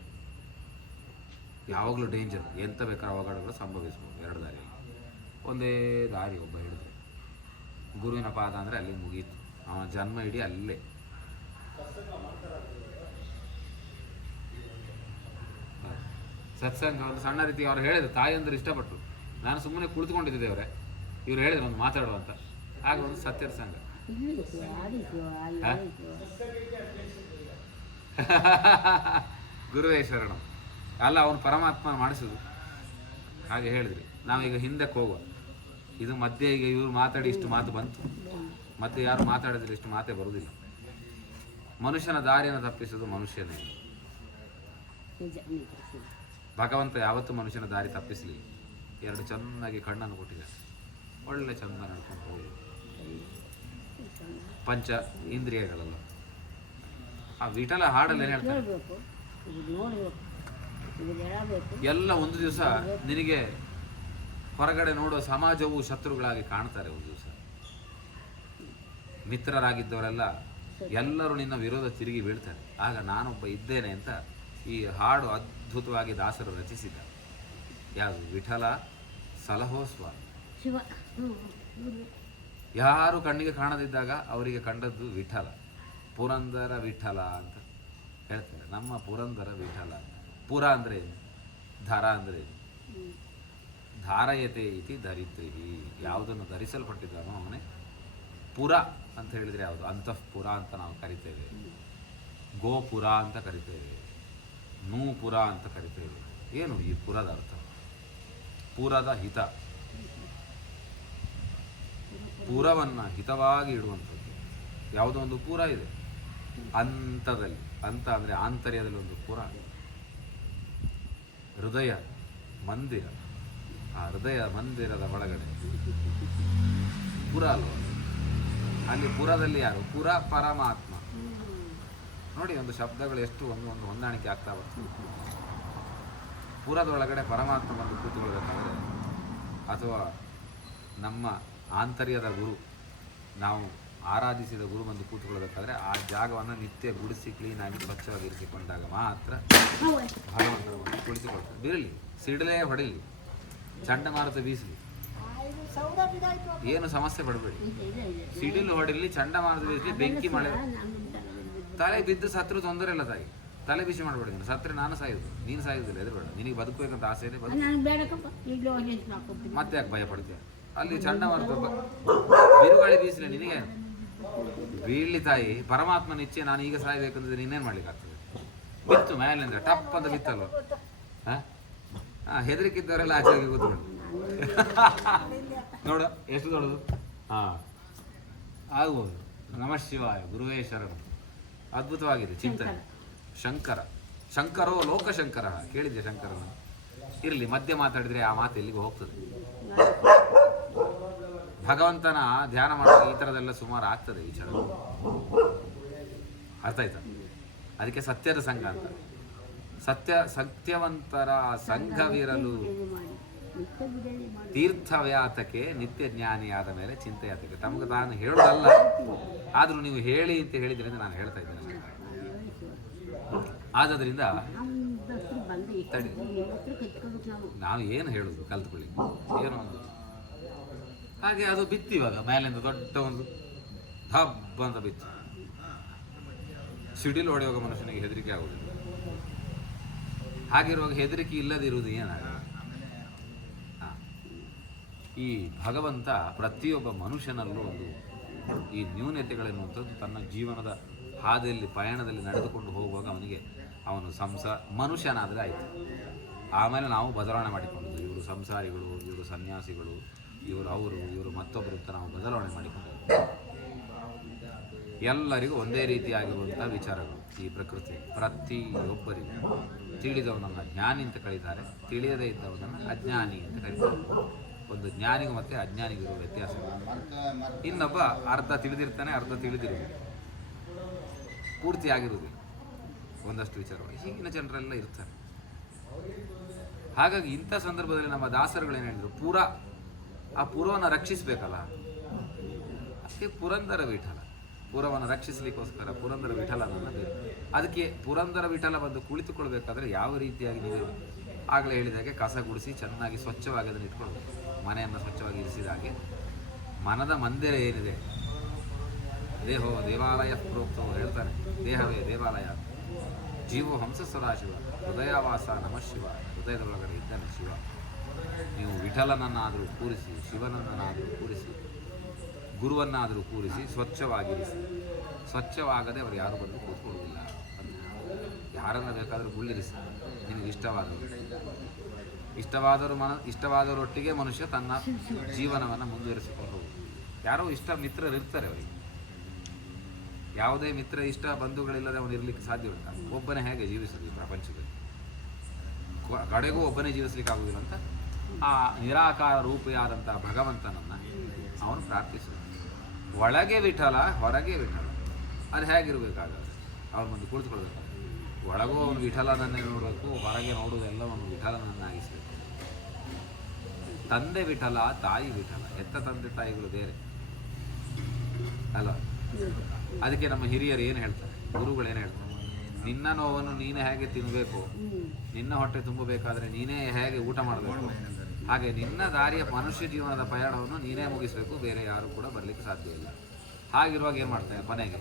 ಯಾವಾಗಲೂ ಡೇಂಜರ್ ಎಂತ ಬೇಕಾದ್ರೆ ಅವಘಡಗಳು ಸಂಭವಿಸ್ಬೋದು ಎರಡು ದಾರಿ ಒಂದೇ ದಾರಿ ಒಬ್ಬ ಹಿಡಿದ್ರೆ. ಗುರುವಿನ ಪಾದ ಅಂದರೆ ಅಲ್ಲಿ ಮುಗೀತು. ಅವನ ಜನ್ಮ ಇಡೀ ಅಲ್ಲೇ. ಸತ್ಸಂಗ ಒಂದು ಸಣ್ಣ ರೀತಿ ಅವ್ರು ಹೇಳಿದ್ರು. ತಾಯಿ ಅಂದ್ರೆ ಇಷ್ಟಪಟ್ಟರು. ನಾನು ಸುಮ್ಮನೆ ಕುಳಿತುಕೊಂಡಿದ್ದೆ ಅವರೇ ಇವ್ರು ಹೇಳಿದ್ರು ಒಂದು ಮಾತಾಡುವಂತ ಆಗ ಒಂದು ಸತ್ಯದ ಸಂಘ ಇಲ್ಲಿ ಶಿವ ಆದಿಶಿವ ಅಲ್ಲಿ ಹಾ? ಆದಿಶಿವ [laughs] ಗುರುವೇ ಶರಣ. ಅಲ್ಲ, ಅವನು ಪರಮಾತ್ಮ ಮಾಡಿಸೋದು. ಹಾಗೆ ಹೇಳಿದ್ರಿ. ನಾವೀಗ ಹಿಂದಕ್ಕೆ ಹೋಗುವ. ಇದು ಮಧ್ಯೆ ಈಗ ಇವರು ಮಾತಾಡಿ ಇಷ್ಟು ಮಾತು ಬಂತು. ಮತ್ತೆ ಯಾರು ಮಾತಾಡಿದ್ರೆ ಇಷ್ಟು ಮಾತೇ ಬರುವುದಿಲ್ಲ. ಮನುಷ್ಯನ ದಾರಿಯನ್ನು ತಪ್ಪಿಸೋದು ಮನುಷ್ಯನೇ. ಭಗವಂತ ಯಾವತ್ತೂ ಮನುಷ್ಯನ ದಾರಿ ತಪ್ಪಿಸಲಿ ಎರಡು ಚೆನ್ನಾಗಿ ಕಣ್ಣನ್ನು ಕೊಟ್ಟಿದ್ದಾರೆ. ಒಳ್ಳೆ ಚಂದ ನಡ್ಕೊಂಡು ಹೋಗಿ ಪಂಚ ಇಂದ್ರಿಯಗಳಲ್ಲ. ಆ ವಿಠಲ ಹಾಡಲ್ಲಿ ಏನು ಹೇಳ್ತಾರೆ? ಕೇಳಬೇಕು. ಇದು ನೋಡಬೇಕು ಇದು ಹೇಳಬೇಕು ಎಲ್ಲ ಒಂದು ದಿವಸ ನಿನಗೆ ಹೊರಗಡೆ ನೋಡೋ ಸಮಾಜವು ಶತ್ರುಗಳಾಗಿ ಕಾಣ್ತಾರೆ ಒಂದು ದಿವಸ. ಮಿತ್ರರಾಗಿದ್ದವರೆಲ್ಲ ಎಲ್ಲರೂ ನಿನ್ನ ವಿರೋಧ ತಿರುಗಿ ಬೀಳ್ತಾರೆ. ಆಗ ನಾನೊಬ್ಬ ಇದ್ದೇನೆ ಅಂತ ಈ ಹಾಡು ಅದ್ಭುತವಾಗಿ ದಾಸರು ರಚಿಸಿದ ಯಾವುದು? ವಿಠಲ ಸಲಹೋ ಸ್ವಾಮಿ. ಯಾರು ಕಣ್ಣಿಗೆ ಕಾಣದಿದ್ದಾಗ ಅವರಿಗೆ ಕಂಡದ್ದು ವಿಠಲ. ಪುರಂದರ ವಿಠಲ ಅಂತ ಹೇಳ್ತಾರೆ. ನಮ್ಮ ಪುರಂದರ ವಿಠಲ. ಪುರ ಅಂದರೆ ಏನು? ಧರ ಅಂದರೆ ಏನು. ಧಾರಯತೆ ಇತಿ ಧರಿತ್ರಿ ಯಾವುದನ್ನು ಧರಿಸಲ್ಪಟ್ಟಿದ್ದಾನೋ ಅವನೇ ಪುರ ಅಂತ ಹೇಳಿದರೆ ಯಾವುದು? ಅಂತಃಪುರ ಅಂತ ನಾವು ಕರಿತೇವೆ. ಗೋಪುರ ಅಂತ ಕರಿತೇವೆ. ನೂಪುರ ಅಂತ ಕರಿತೇವೆ. ಏನು ಈ ಪುರದ ಅರ್ಥ? ಪುರದ ಹಿತ. ಪುರವನ್ನು ಹಿತವಾಗಿ ಇಡುವಂಥದ್ದು. ಯಾವುದೋ ಒಂದು ಪುರ ಇದೆ. ಅಂತದಲ್ಲಿ ಅಂತ ಅಂದರೆ ಆಂತರ್ಯದಲ್ಲಿ ಒಂದು ಪುರ ಹೃದಯ, ಮಂದಿರ. ಆ ಹೃದಯ ಮಂದಿರದ ಒಳಗಡೆ. ಪುರ ಅಲ್ವ? ಅಲ್ಲಿ ಪುರದಲ್ಲಿ ಯಾರು? ಪುರ ಪರಮಾತ್ಮ. ನೋಡಿ ಒಂದು ಶಬ್ದಗಳು ಎಷ್ಟು ಒಂದು ಒಂದು ಹೊಂದಾಣಿಕೆ ಆಗ್ತಾ ಬರ್ತದೆ. ಪುರದೊಳಗಡೆ ಪರಮಾತ್ಮ ಬಂದು ಕೂತ್ಕೊಳ್ಬೇಕಾದ್ರೆ ಅಥವಾ ನಮ್ಮ ಆಂತರ್ಯದ ಗುರು ನಾವು ಆರಾಧಿಸಿದ ಗುರು ಬಂದು ಕೂತ್ಕೊಳ್ಬೇಕಾದ್ರೆ ಆ ಜಾಗವನ್ನು ನಿತ್ಯ ಗುಡಿಸಿ ಕ್ಲೀನಾಗಿ ಸ್ವಚ್ಛವಾಗಿ ಇರಿಸಿಕೊಂಡಾಗ ಮಾತ್ರ. ಭಗವಂತನು ಕುಳಿತುಕೊಳ್ತಾರೆ ಬಿರಲಿ ಸಿಡಲೇ ಹೊಡೆಯಲಿ ಚಂಡಮಾರುತ ಬೀಸಲಿ. ಏನು ಸಮಸ್ಯೆ ಪಡಬೇಡಿ. ಸಿಡಿಲು ಹೊಡಿಲಿ ಚಂಡಮಾರುತ ಬೀಸಲಿ ಬೆಂಕಿ ಮಳೆ. ತಲೆ ಬಿದ್ದು ಸತ್ರು ತೊಂದರೆ ಇಲ್ಲ ತಾಯಿ. ತಲೆ ಬಿಸಿ ಮಾಡಬೇಡಿ ನೀನು. ಸತ್ರೆ ನಾನು ಸಾಯುದು. ನೀನು ಸಾಯುವುದಿಲ್ಲ ಎದುರುಬೇಡ ನಿನಗೆ ಬದುಕಬೇಕಂತ ಆಸೆ ಇದೆ ಮತ್ತೆ ಯಾಕೆ ಭಯ ಪಡ್ತೀಯ? ಅಲ್ಲಿ ಚಂಡಮಾರುತ ಬಿರುಗಾಳಿ ಬೀಸಲಿ ನಿನಗೆ. ಬೀಳ್ಲಿ ತಾಯಿ ಪರಮಾತ್ಮನ ಇಚ್ಛೆ ನಾನು ಈಗ ಸಾಯ್ಬೇಕಂದ್ರೆ ನೀನೇನು ಮಾಡ್ಲಿಕ್ಕಾಗ್ತದೆ? ಬಿತ್ತು ಮೇಲಿಂದ ಟಪ್ ಅಂತ ಬಿತ್ತಲ್ವ? ಹಾ? ಹೆದರಿಕಿದ್ದವರೆಲ್ಲ ಆಚೆ ಹೋಗಿ ಕೂತ್ಕೊಂಡು. [laughs] ನೋಡು ಎಷ್ಟು ದೊಡ್ಡದು? ಹಾ ಆಗ್ಬೋದು. ನಮ ಶಿವಾಯ ಗುರುವೇ ಶರಣ. ಅದ್ಭುತವಾಗಿದೆ ಚಿಂತನೆ. ಶಂಕರ. ಶಂಕರೋ. ಲೋಕಶಂಕರ. ಕೇಳಿದ್ದೆ ಶಂಕರನ? ಇರಲಿ ಮಧ್ಯೆ ಮಾತಾಡಿದ್ರೆ ಆ ಮಾತು ಎಲ್ಲಿಗೆ ಹೋಗ್ತದೆ? ಭಗವಂತನ ಧ್ಯಾನ ಮಾಡುವಾಗ ಈ ಥರದೆಲ್ಲ ಸುಮಾರು ಆಗ್ತದೆ ವಿಚಾರ ಅರ್ಥ ಆಯ್ತಾ? ಅದಕ್ಕೆ ಸತ್ಯದ ಸಂಘ ಅಂತ. ಸತ್ಯ, ಸತ್ಯವಂತರ ಸಂಘವಿರಲು ತೀರ್ಥವ್ಯಾತಕ್ಕೆ ಮಾಡಿ ನಿತ್ಯ ಮಾಡಿ ಜ್ಞಾನಿಯಾದ ಮೇಲೆ ಚಿಂತೆಯಾತಕ್ಕೆ ತಮಗೆ ತಾನು ಹೇಳೋದಲ್ಲ. ಆದರೂ ನೀವು ಹೇಳಿ ಅಂತ ಹೇಳಿದ್ರಿ ನಾನು ಹೇಳ್ತಾ ಇದ್ದೇನೆ ಆದ್ದರಿಂದ. ನಾವು ಏನು ಹೇಳೋದು? ಕಲ್ತ್ಕೊಳ್ಳಿ. ಏನು ಹಾಗೆ ಅದು ಬಿತ್ತು ಇವಾಗ, ಮೇಲಿಂದ ದೊಡ್ಡ ಒಂದು ಹಬ್ಬ ಅಂತ ಬಿತ್ತು. ಸಿಡಿಲು ಹೊಡೆಯುವಾಗ ಮನುಷ್ಯನಿಗೆ ಹೆದರಿಕೆ ಆಗುವುದಿಲ್ಲ. ಹಾಗಿರುವಾಗ ಹೆದರಿಕೆ ಇಲ್ಲದಿರುವುದು ಏನಾಗ ಈ ಭಗವಂತ ಪ್ರತಿಯೊಬ್ಬ ಮನುಷ್ಯನಲ್ಲೂ ಒಂದು ಈ ನ್ಯೂನತೆಗಳೆನ್ನುವಂಥದ್ದು ತನ್ನ ಜೀವನದ ಹಾದಿಯಲ್ಲಿ, ಪಯಣದಲ್ಲಿ ನಡೆದುಕೊಂಡು ಹೋಗುವಾಗ ಅವನಿಗೆ ಅವನು ಸಂಸ, ಮನುಷ್ಯನಾದರೆ ಆಯಿತು. ಆಮೇಲೆ ನಾವು ಬದಲಾವಣೆ ಮಾಡಿಕೊಂಡಿದ್ದು, ಇವರು ಸಂಸಾರಿಗಳು, ಇವರು ಸನ್ಯಾಸಿಗಳು ಇವರು ಅವರು, ಇವರು ಮತ್ತೊಬ್ಬರು ಅಂತ ನಾವು ಬದಲಾವಣೆ ಮಾಡಿಕೊಂಡು ಎಲ್ಲರಿಗೂ ಒಂದೇ ರೀತಿಯಾಗಿರುವಂಥ ವಿಚಾರಗಳು ಈ ಪ್ರಕೃತಿ. ಪ್ರತಿಯೊಬ್ಬರಿಗೂ ತಿಳಿದವನನ್ನು ಜ್ಞಾನಿ ಅಂತ ಕರೀತಾರೆ, ತಿಳಿಯದೇ ಇದ್ದವನನ್ನು ಅಜ್ಞಾನಿ ಅಂತ ಕರೀತಾರೆ. ಒಂದು ಜ್ಞಾನಿಗೂ ಮತ್ತು ಅಜ್ಞಾನಿಗಿರುವ ವ್ಯತ್ಯಾಸ ಇನ್ನೊಬ್ಬ ಅರ್ಧ ತಿಳಿದಿರ್ತಾನೆ, ಅರ್ಧ ತಿಳಿದಿರುವುದಿಲ್ಲ ಪೂರ್ತಿಯಾಗಿರೋದು ಒಂದಷ್ಟು ವಿಚಾರಗಳು. ಈಗಿನ ಜನರೆಲ್ಲ ಇರ್ತಾರೆ. ಹಾಗಾಗಿ ಇಂಥ ಸಂದರ್ಭದಲ್ಲಿ ನಮ್ಮ ದಾಸರುಗಳು ಏನು ಹೇಳಿದ್ರು? ಪುರ ಆ ಪುರವನ್ನು ರಕ್ಷಿಸಬೇಕಲ್ಲ? ಅದಕ್ಕೆ ಪುರಂದರ ವಿಠಲ. ಪುರವನ್ನು ರಕ್ಷಿಸಲಿಕ್ಕೋಸ್ಕರ ಪುರಂದರ ವಿಠಲ ಬೇಕು ಅದಕ್ಕೆ ಪುರಂದರ ವಿಠಲ ಬಂದು ಕುಳಿತುಕೊಳ್ಬೇಕಾದ್ರೆ ಯಾವ ರೀತಿಯಾಗಿ ನೀವು ಆಗಲೇ ಹೇಳಿದಾಗೆ ಕಸ ಗುಡಿಸಿ ಚೆನ್ನಾಗಿ ಸ್ವಚ್ಛವಾಗಿ ಅದನ್ನು ಇಟ್ಕೊಳ್ಬೇಕು. ಮನೆಯನ್ನು ಸ್ವಚ್ಛವಾಗಿ ಇರಿಸಿದ ಹಾಗೆ. ಮನದ ಮಂದಿರ ಏನಿದೆ? ದೇಹೋ ದೇವಾಲಯ ಪ್ರೋಕ್ತವು ಹೇಳ್ತಾರೆ ದೇಹವೇ ದೇವಾಲಯ. ಜೀವೋ ಹಂಸ ಸದಾಶಿವ ಹೃದಯವಾಸ ನಮಃ ಶಿವ. ಹೃದಯದೊಳಗಡೆ ಇದ್ದಾನೆ ಶಿವ. ನೀವು ವಿಠಲನನ್ನಾದರೂ ಕೂರಿಸಿ, ಶಿವನನ್ನಾದರೂ ಕೂರಿಸಿ, ಗುರುವನ್ನಾದರೂ ಕೂರಿಸಿ ಸ್ವಚ್ಛವಾಗಿರಿಸಿ. ಸ್ವಚ್ಛವಾಗದೆ ಅವರು ಯಾರು ಬಂದು ಕೂತ್ಕೊಳ್ಳೋದಿಲ್ಲ ಯಾರನ್ನ ಬೇಕಾದರೂ ಗುಳ್ಳಿರಿಸಿ ನಿನಗೆ ಇಷ್ಟವಾದವರು ಇಷ್ಟವಾದರೂ ಮನ, ಇಷ್ಟವಾದವರೊಟ್ಟಿಗೆ ಮನುಷ್ಯ ತನ್ನ ಜೀವನವನ್ನು ಮುಂದುವರಿಸಿಕೊಂಡು ಯಾರೋ ಇಷ್ಟ ಮಿತ್ರರು ಇರ್ತಾರೆ ಅವರಿಗೆ. ಯಾವುದೇ ಮಿತ್ರ ಇಷ್ಟ ಬಂಧುಗಳಿಲ್ಲದೆ ಅವನು ಇರಲಿಕ್ಕೆ ಸಾಧ್ಯವಿಲ್ಲ ಒಬ್ಬನೇ ಹೇಗೆ ಜೀವಿಸಲಿ ಪ್ರಪಂಚದಲ್ಲಿ? ಕಡೆಗೂ ಒಬ್ಬನೇ ಜೀವಿಸಲಿಕ್ಕೆ ಆಗುವುದಿಲ್ಲ ಅಂತ? ಆ ನಿರಾಕಾರ ರೂಪಿಯಾದಂಥ ಭಗವಂತನನ್ನು ಅವನು ಪ್ರಾರ್ಥಿಸಿದ ಒಳಗೆ ವಿಠಲ, ಹೊರಗೆ ವಿಠಲ. ಅದು ಹೇಗಿರಬೇಕಾದ್ರೆ ಅವನು ಮುಂದೆ ಕುಳಿತುಕೊಳ್ಬೇಕು ಒಳಗೂ ಅವನು ವಿಠಲನನ್ನೇ ನೋಡಬೇಕು, ಹೊರಗೆ ನೋಡುವುದೆಲ್ಲವನ್ನು ವಿಠಲನನ್ನಾಗಿಸಬೇಕು. ತಂದೆ ವಿಠಲ, ತಾಯಿ ವಿಠಲ. ಎತ್ತ ತಂದೆ ತಾಯಿಗಳು ಬೇರೆ. ಅಲ್ಲ? ಅದಕ್ಕೆ ನಮ್ಮ ಹಿರಿಯರು ಏನು ಹೇಳ್ತಾರೆ? ಗುರುಗಳು ಏನು ಹೇಳ್ತಾರೆ? ನಿನ್ನ ನೋವನ್ನು ನೀನು ಹೇಗೆ ತಿನ್ನಬೇಕು ನಿನ್ನ ಹೊಟ್ಟೆ ತುಂಬಬೇಕಾದ್ರೆ ನೀನೇ ಹೇಗೆ ಊಟ ಮಾಡಬೇಕು? ಹಾಗೆ ನಿನ್ನ ದಾರಿಯ ಮನುಷ್ಯ ಜೀವನದ ಪ್ರಯಾಣವನ್ನು ನೀನೇ ಮುಗಿಸಬೇಕು ಬೇರೆ ಯಾರು ಕೂಡ ಬರಲಿಕ್ಕೆ ಸಾಧ್ಯ ಇಲ್ಲ. ಹಾಗಿರುವಾಗ ಏನು ಮಾಡ್ತಾನೆ ಕೊನೆಗೆ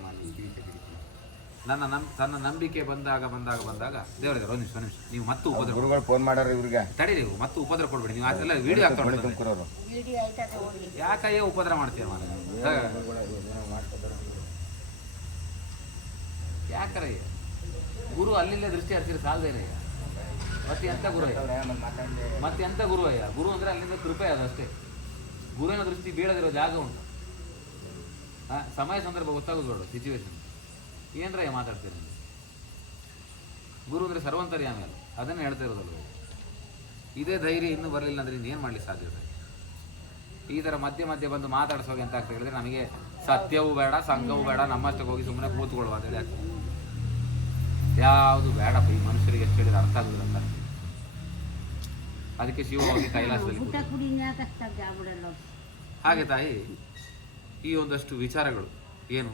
ನನ್ನ ನಮ್ ತನ್ನ ನಂಬಿಕೆ ಬಂದಾಗ ಬಂದಾಗ ಬಂದಾಗ ದೇವರಿಗೆ ಒಂದು ನಿಮಿಷ ಒಂದ್ ನಿಮಿಷ ನೀವು ಮತ್ತೆ ಉಪದ್ರ ಗುರುಗಳು ಫೋನ್ ಮಾಡಾರ ಇವ್ರಿಗೆ. ತಡಿ ನೀವು ಮತ್ತೆ ಉಪದ್ರ ಕೊಡ್ಬೇಡಿ. ನೀವು ಅದೆಲ್ಲ ವಿಡಿಯೋ ಹಾಕ್ತಾರೆ ಯಾಕಯ್ಯ ಉಪದ್ರ ಮಾಡ್ತೀರ. ಯಾಕರಯ್ಯ? ಗುರು ಅಲ್ಲಿಲ್ಲೇ ದೃಷ್ಟಿ ಹರಿಸಿದ್ರೆ ಸಾಲದೇನಯ್ಯ? ಮತ್ತೆ ಎಂತ ಗುರು ಮತ್ತೆ ಎಂತ ಗುರು ಅಯ್ಯ ಗುರು ಅಂದ್ರೆ ಅಲ್ಲಿಂದ ಕೃಪೆ ಅದು ಅಷ್ಟೇ. ಗುರುವಿನ ದೃಷ್ಟಿ ಬೀಳದಿರೋ ಜಾಗ ಉಂಟು. ಹಾಂ ಸಮಯ ಸಂದರ್ಭ ಗೊತ್ತಾಗೋದು ಸಿಚುವೇಶನ್ ಏನ್ರಯ್ಯ ಮಾತಾಡ್ತೀರಿ? ಗುರು ಅಂದ್ರೆ ಸರ್ವಂತರ್ಯಾಮಿ ಆಮೇಲೆ ಅದನ್ನೇ ಹೇಳ್ತಾ ಇರೋದಲ್ವ. ಇದೇ ಧೈರ್ಯ ಇನ್ನೂ ಬರಲಿಲ್ಲ ಅಂದ್ರೆ ಇನ್ನೇನು ಮಾಡ್ಲಿಕ್ಕೆ ಸಾಧ್ಯ ಈ ಥರ ಮಧ್ಯೆ ಮಧ್ಯೆ ಬಂದು ಮಾತಾಡಿಸೋಕೆ ಅಂತ ಆಗ್ತಾ ಹೇಳಿದ್ರೆ ನಮಗೆ ಸತ್ಯವೂ ಬೇಡ, ಸಂಘವೂ ಬೇಡ, ನಮ್ಮಷ್ಟಕ್ಕೆ ಹೋಗಿ ಸುಮ್ಮನೆ ಕೂತ್ಕೊಳ್ಳುವ ಅಂತೇಳಿ ಆಗ್ತದೆ. ಯಾವುದು ಬೇಡಪ್ಪ, ಈ ಮನುಷ್ಯರಿಗೆ ಎಷ್ಟು ಹೇಳಿದ್ರೆ ಅರ್ಥ ಆಗುದಿಲ್ಲ ಅಂತ. ಅದಕ್ಕೆ ಶಿವ ಹೋಗಿ ಕೈಲಾಸದಲ್ಲಿ ಹಾಗೆ ತಾಯಿ ಈ ಒಂದಷ್ಟು ವಿಚಾರಗಳು. ಏನು?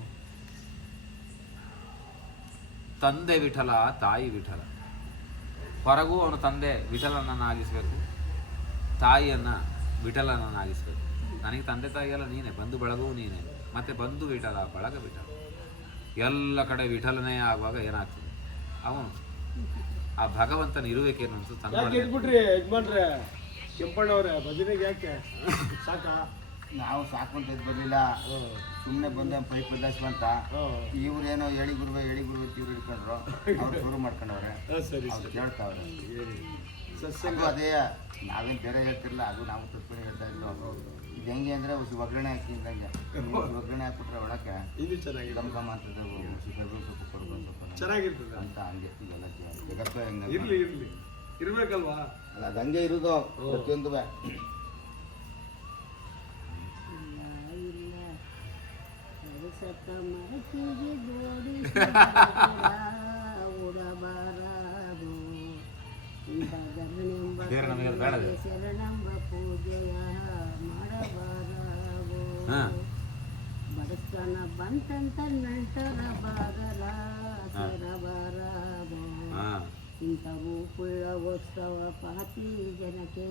ತಂದೆ ವಿಠಲ ತಾಯಿ ವಿಠಲ. ಹೊರಗೂ ಅವನು ತಂದೆ ವಿಠಲನನ್ನಾಗಿಸ್ಬೇಕು ತಾಯಿಯನ್ನ ವಿಠಲನನ್ನಾಗಿಸ್ಬೇಕು. ನನಗೆ ತಂದೆ ತಾಯಿ ಎಲ್ಲ ನೀನೆ. ಬಂಧು ಬಳಗವೂ ನೀನೆ. ಮತ್ತೆ ಬಂಧು ವಿಠಲ ಬಳಗ ವಿಠಲ. ಎಲ್ಲ ಕಡೆ ವಿಠಲನೇ ಆಗುವಾಗ ಏನಾಗ್ತದೆ? ಅವನು. ಆ ಭಗವಂತನ ಇರುವಿಕೆಯನ್ನು ಅನ್ಸುತ್ತೆ ಯಾಕೆ ತನ್ನ ಇಟ್ಬಿಟ್ರಿ ಯಜಮಾನ್ರೆ ಕೆಂಪಣ್ಣವ್ರೆ ಭಜನೆಗೆ ಯಾಕೆ? ಸಾಕ? ನಾವು ಸಾಕೊಂತ ಬರಲಿಲ್ಲ ಸುಮ್ಮನೆ ಬಂದ ಪೈಪ್ ಅಂತ. ಇವ್ರೇನೋ ಹೇಳಿ ಗುರುವೆ ಹೇಳಿ ಗುರುವೆ ಅಂತ ಇವ್ರು ಇಟ್ಕೊಂಡ್ರು ಅವ್ರು ಶುರು ಮಾಡ್ಕೊಂಡವ್ರೆ. ಸರಿ ಅವ್ರು ಸರಿ ಕೇಳ್ತಾವ್ರೆ. ಸತ್ಸಂಗ ಅದು ಅದೇ ನಾವೇನು ಬೇರೆ ಹೇಳ್ತಿರಲಿಲ್ಲ ಅದು ನಾವು ತಪ್ಪು ಹೇಳ್ತಾ ಇದ್ದು. ಇದು ಹೆಂಗೆ ಅಂದರೆ ಒಗ್ಗರಣೆ ಹಾಕಿದಂಗೆ ಒಗ್ಗರಣೆ ಹಾಕ್ಬಿಟ್ರೆ ಒಳಕ್ಕೆ ಇದು ಚೆನ್ನಾಗಿದೆ ಗಮ್ ಗಮ್ ಅಂತದ್ದು ಕರ್ಬೇವು ಸೊಪ್ಪು ಕೊಡ್ಬೇಕು ಸೊಪ್ಪು ಚೆನ್ನಾಗಿರ್ತದೆ. ಅಂತ ಹಂಗೆ ಇದೆಲ್ಲ ಜಗತ್ತು ಹೆಂಗೆ ಇರ್ಲಿ ಇರ್ಲಿ. ಇರ್ಬೇಕಲ್ವಾ? ಅಲ್ಲ [laughs] ಅದು ಹಂಗೆ ಇರೋದು ಪ್ರತಿಯೊಂದು ಇಲ್ಲ ಸತ್ತ ಮರಕಿಗೆ ಜೋಡಿ ಉಡಬಾರದು ಇಂಥ ಬೇರೆ ನಮಗೆ ಅದು ಬೇಡ ಹಾ. ಬಡತನ ಬಂತಂತ ನಂತರ ಬಾಗಲ ಸೇರಬಾರದು ಹಾ. ಇಂಥ ರೂಪುಳ್ಳ ಉತ್ಸವ ಪಾಪಿ ಜನಕ್ಕೆ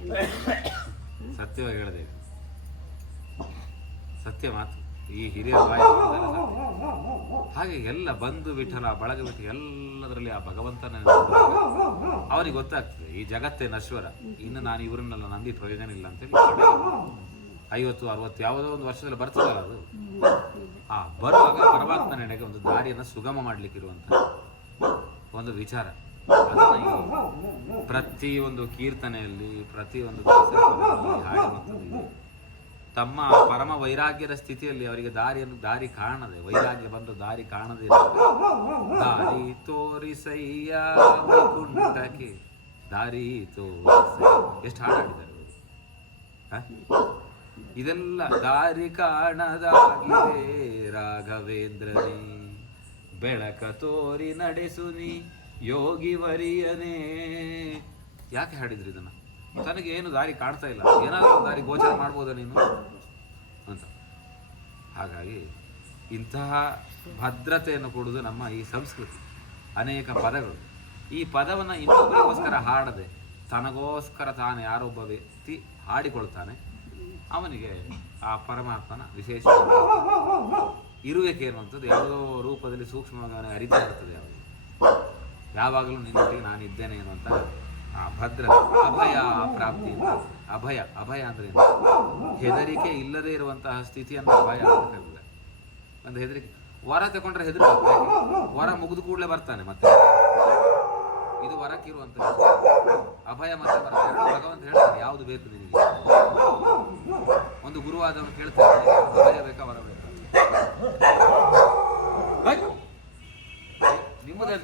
[coughs] ಸತ್ಯವಾಗಿ ಹೇಳಿದೆ. ಸತ್ಯ ಮಾತು. ಈ ಹಿರಿಯ ಹಾಗೆ ಎಲ್ಲ ಬಂಧು ವಿಠಲ, ಬಳಗ ಬಿಟ್ಟು ಎಲ್ಲದರಲ್ಲಿ ಆ ಭಗವಂತನ ಅವನಿಗೆ ಗೊತ್ತಾಗ್ತದೆ, ಈ ಜಗತ್ತೇ ನಶ್ವರ. ಇನ್ನು ನಾನು ಇವರನ್ನೆಲ್ಲ ನಂದಿ ಪ್ರಯೋಜನ ಇಲ್ಲ ಅಂತ ಹೇಳಿ ಐವತ್ತು, ಅರವತ್ತು, ಯಾವುದೋ ಒಂದು ವರ್ಷದಲ್ಲಿ ಬರ್ತದಲ್ಲ ಅದು. ಆ, ಬರುವಾಗ ಪರಮಾತ್ಮ ನಡೆಗೆ ಒಂದು ದಾರಿಯನ್ನು ಸುಗಮ ಮಾಡ್ಲಿಕ್ಕೆ ಇರುವಂತ ಒಂದು ವಿಚಾರ. ಪ್ರತಿಯೊಂದು ಕೀರ್ತನೆಯಲ್ಲಿ, ಪ್ರತಿಯೊಂದು. ತಮ್ಮ ಪರಮ ವೈರಾಗ್ಯದ ಸ್ಥಿತಿಯಲ್ಲಿ ಅವರಿಗೆ ದಾರಿಯನ್ನು ದಾರಿ ಕಾಣದೆ, ವೈರಾಗ್ಯ ಬಂದು ದಾರಿ ಕಾಣದೆ ದಾರಿ ತೋರಿಸಯ್ಯ ವೈಕುಂಠಕ್ಕೆ. ದಾರಿ ತೋರಿಸ ಎಷ್ಟು ಹಾಡಾಡಿದ್ದಾರೆ? ಇದೆಲ್ಲ ದಾರಿ ಕಾಣದಾಗಿದೆ, ರಾಘವೇಂದ್ರನೇ. ಬೆಳಕ ತೋರಿ ನಡೆಸುನಿ ಯೋಗಿ ವರಿಯನೇ. ಯಾಕೆ ಹಾಡಿದ್ರಿ ಇದನ್ನ? ತನಗೆ ಏನು ದಾರಿ ಕಾಣ್ತಾ ಇಲ್ಲ. ಏನಾದರೂ ದಾರಿ ಗೋಚರ ಮಾಡ್ಬೋದ ನೀನು? ಅಂತ. ಹಾಗಾಗಿ ಇಂತಹ ಭದ್ರತೆಯನ್ನು ಕೊಡುವುದು ನಮ್ಮ ಈ ಸಂಸ್ಕೃತಿ. ಅನೇಕ ಪದಗಳು. ಈ ಪದವನ್ನು ಇನ್ನೊಬ್ಬರಿಗೋಸ್ಕರ ಹಾಡದೆ ತನಗೋಸ್ಕರ ತಾನು ಯಾರೊಬ್ಬ ವ್ಯಕ್ತಿ ಹಾಡಿಕೊಳ್ತಾನೆ, ಅವನಿಗೆ ಆ ಪರಮಾತ್ಮನ ವಿಶೇಷ ಇರುವಿಕೆ ಅನ್ನುವಂಥದ್ದು ಯಾವುದೋ ರೂಪದಲ್ಲಿ ಸೂಕ್ಷ್ಮವಾಗಿ ಅವನಿಗೆ ಅರಿತಾ ಇರ್ತದೆ ಅವನಿಗೆ. ಯಾವಾಗಲೂ ನಿನ್ನೊಟ್ಟಿಗೆ ನಾನು ಇದ್ದೇನೆ ಅನ್ನುವಂಥ ಆ ಭದ್ರತೆ, ಅಭಯ ಪ್ರಾಪ್ತಿಯಿಂದ, ಅಭಯ ಅಭಯ ಅಂದ್ರೆ ಹೆದರಿಕೆ ಇಲ್ಲದೆ ಇರುವಂತಹ ಸ್ಥಿತಿಯನ್ನು ಅಭಯ ಅಂತ ಕರೀತಾರೆ. ಒಂದು ಹೆದರಿಕೆ. ವರ ತಗೊಂಡ್ರೆ ಹೆದರಿ ವರ ಮುಗಿದು ಕೂಡಲೇ ಬರ್ತಾನೆ ಮತ್ತೆ. ಇದು ವರಕ್ಕಿರುವಂತ ಅಭಯ ಮತ್ತೆ ಬರ್ತಾನೆ ಭಗವಂತ ಹೇಳ್ತಾನೆ ಯಾವುದು ಬೇಕು ನಿನಗೆ? ಒಂದು ಗುರುವಾದವನು ಕೇಳ್ತಾನೆ ಅಭಯ ಬೇಕಾ, ವರ ಬೇಕಾ? ನಿಮ್ಮದೇ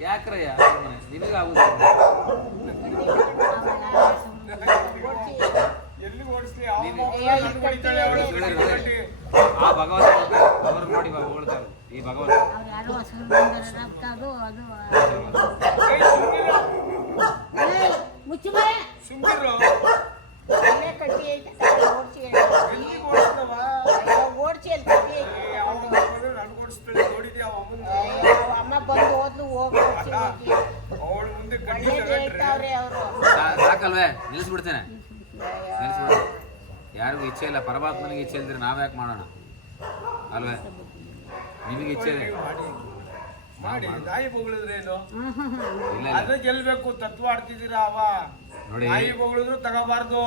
ಯಾಕ್ರಯ್ಯ? ನಿಮಗಾಗುದಿಲ್ಲ ಆ ಭಗವಂತ ಅವರು ನೋಡಿ ಇವಾಗ ಈ ಭಗವಂತ. ಸುಮ್ಮಿರು ಅಲ್ಲೇ ಕಟ್ಟಿ ಐತೆ? ಓಡ್ಸಿ ಓಡ್ಸಿ ಅಲ್ಲಿ ಕಟ್ಟಿ ಐತೆ ತಗೊಂಡು. ನನ್ಗೆ ಓಡಿಸ್ತಾಳೆ ನೋಡಿದ್ಯಾ ಅಮ್ಮನ ಅಯ್ಯೋ, ಅಮ್ಮ ಬಂದು ಹೋದ್ಲು ಹೋಗಿ ಅವಳ ಮುಂದೆ ಅವರು ಸಾ- ಸಾಕಲ್ವೇ? ನಿಲ್ಲಿಸ್ಬಿಡ್ತೇನೆ. ನಿಲ್ಲಿಸ್ಬಿಡ. ಯಾರಿಗೂ ಇಚ್ಛೆ ಇಲ್ಲ. ಪರಮಾತ್ಮನಿಗೆ ಇಚ್ಛೆ ಇಲ್ದಿದ್ರೆ ನಾವ್ಯಾಕೆ ಮಾಡೋಣ? ಅಲ್ವೇ? ನಿಮಗೆ ಇಚ್ಛೆ ಇದೆ. ಮಾಡಿ ನಾಯಿ ಬೊಗಳಿದ್ರೇನು ಅದೇ ಗೆಲ್ಬೇಕು ತತ್ವ ಆಡ್ತಿದ್ದೀರಾ ಅವ? ನೋಡಿ. ನಾಯಿ ಬೊಗಳಿದ್ರು ತಗೋಬಾರ್ದು.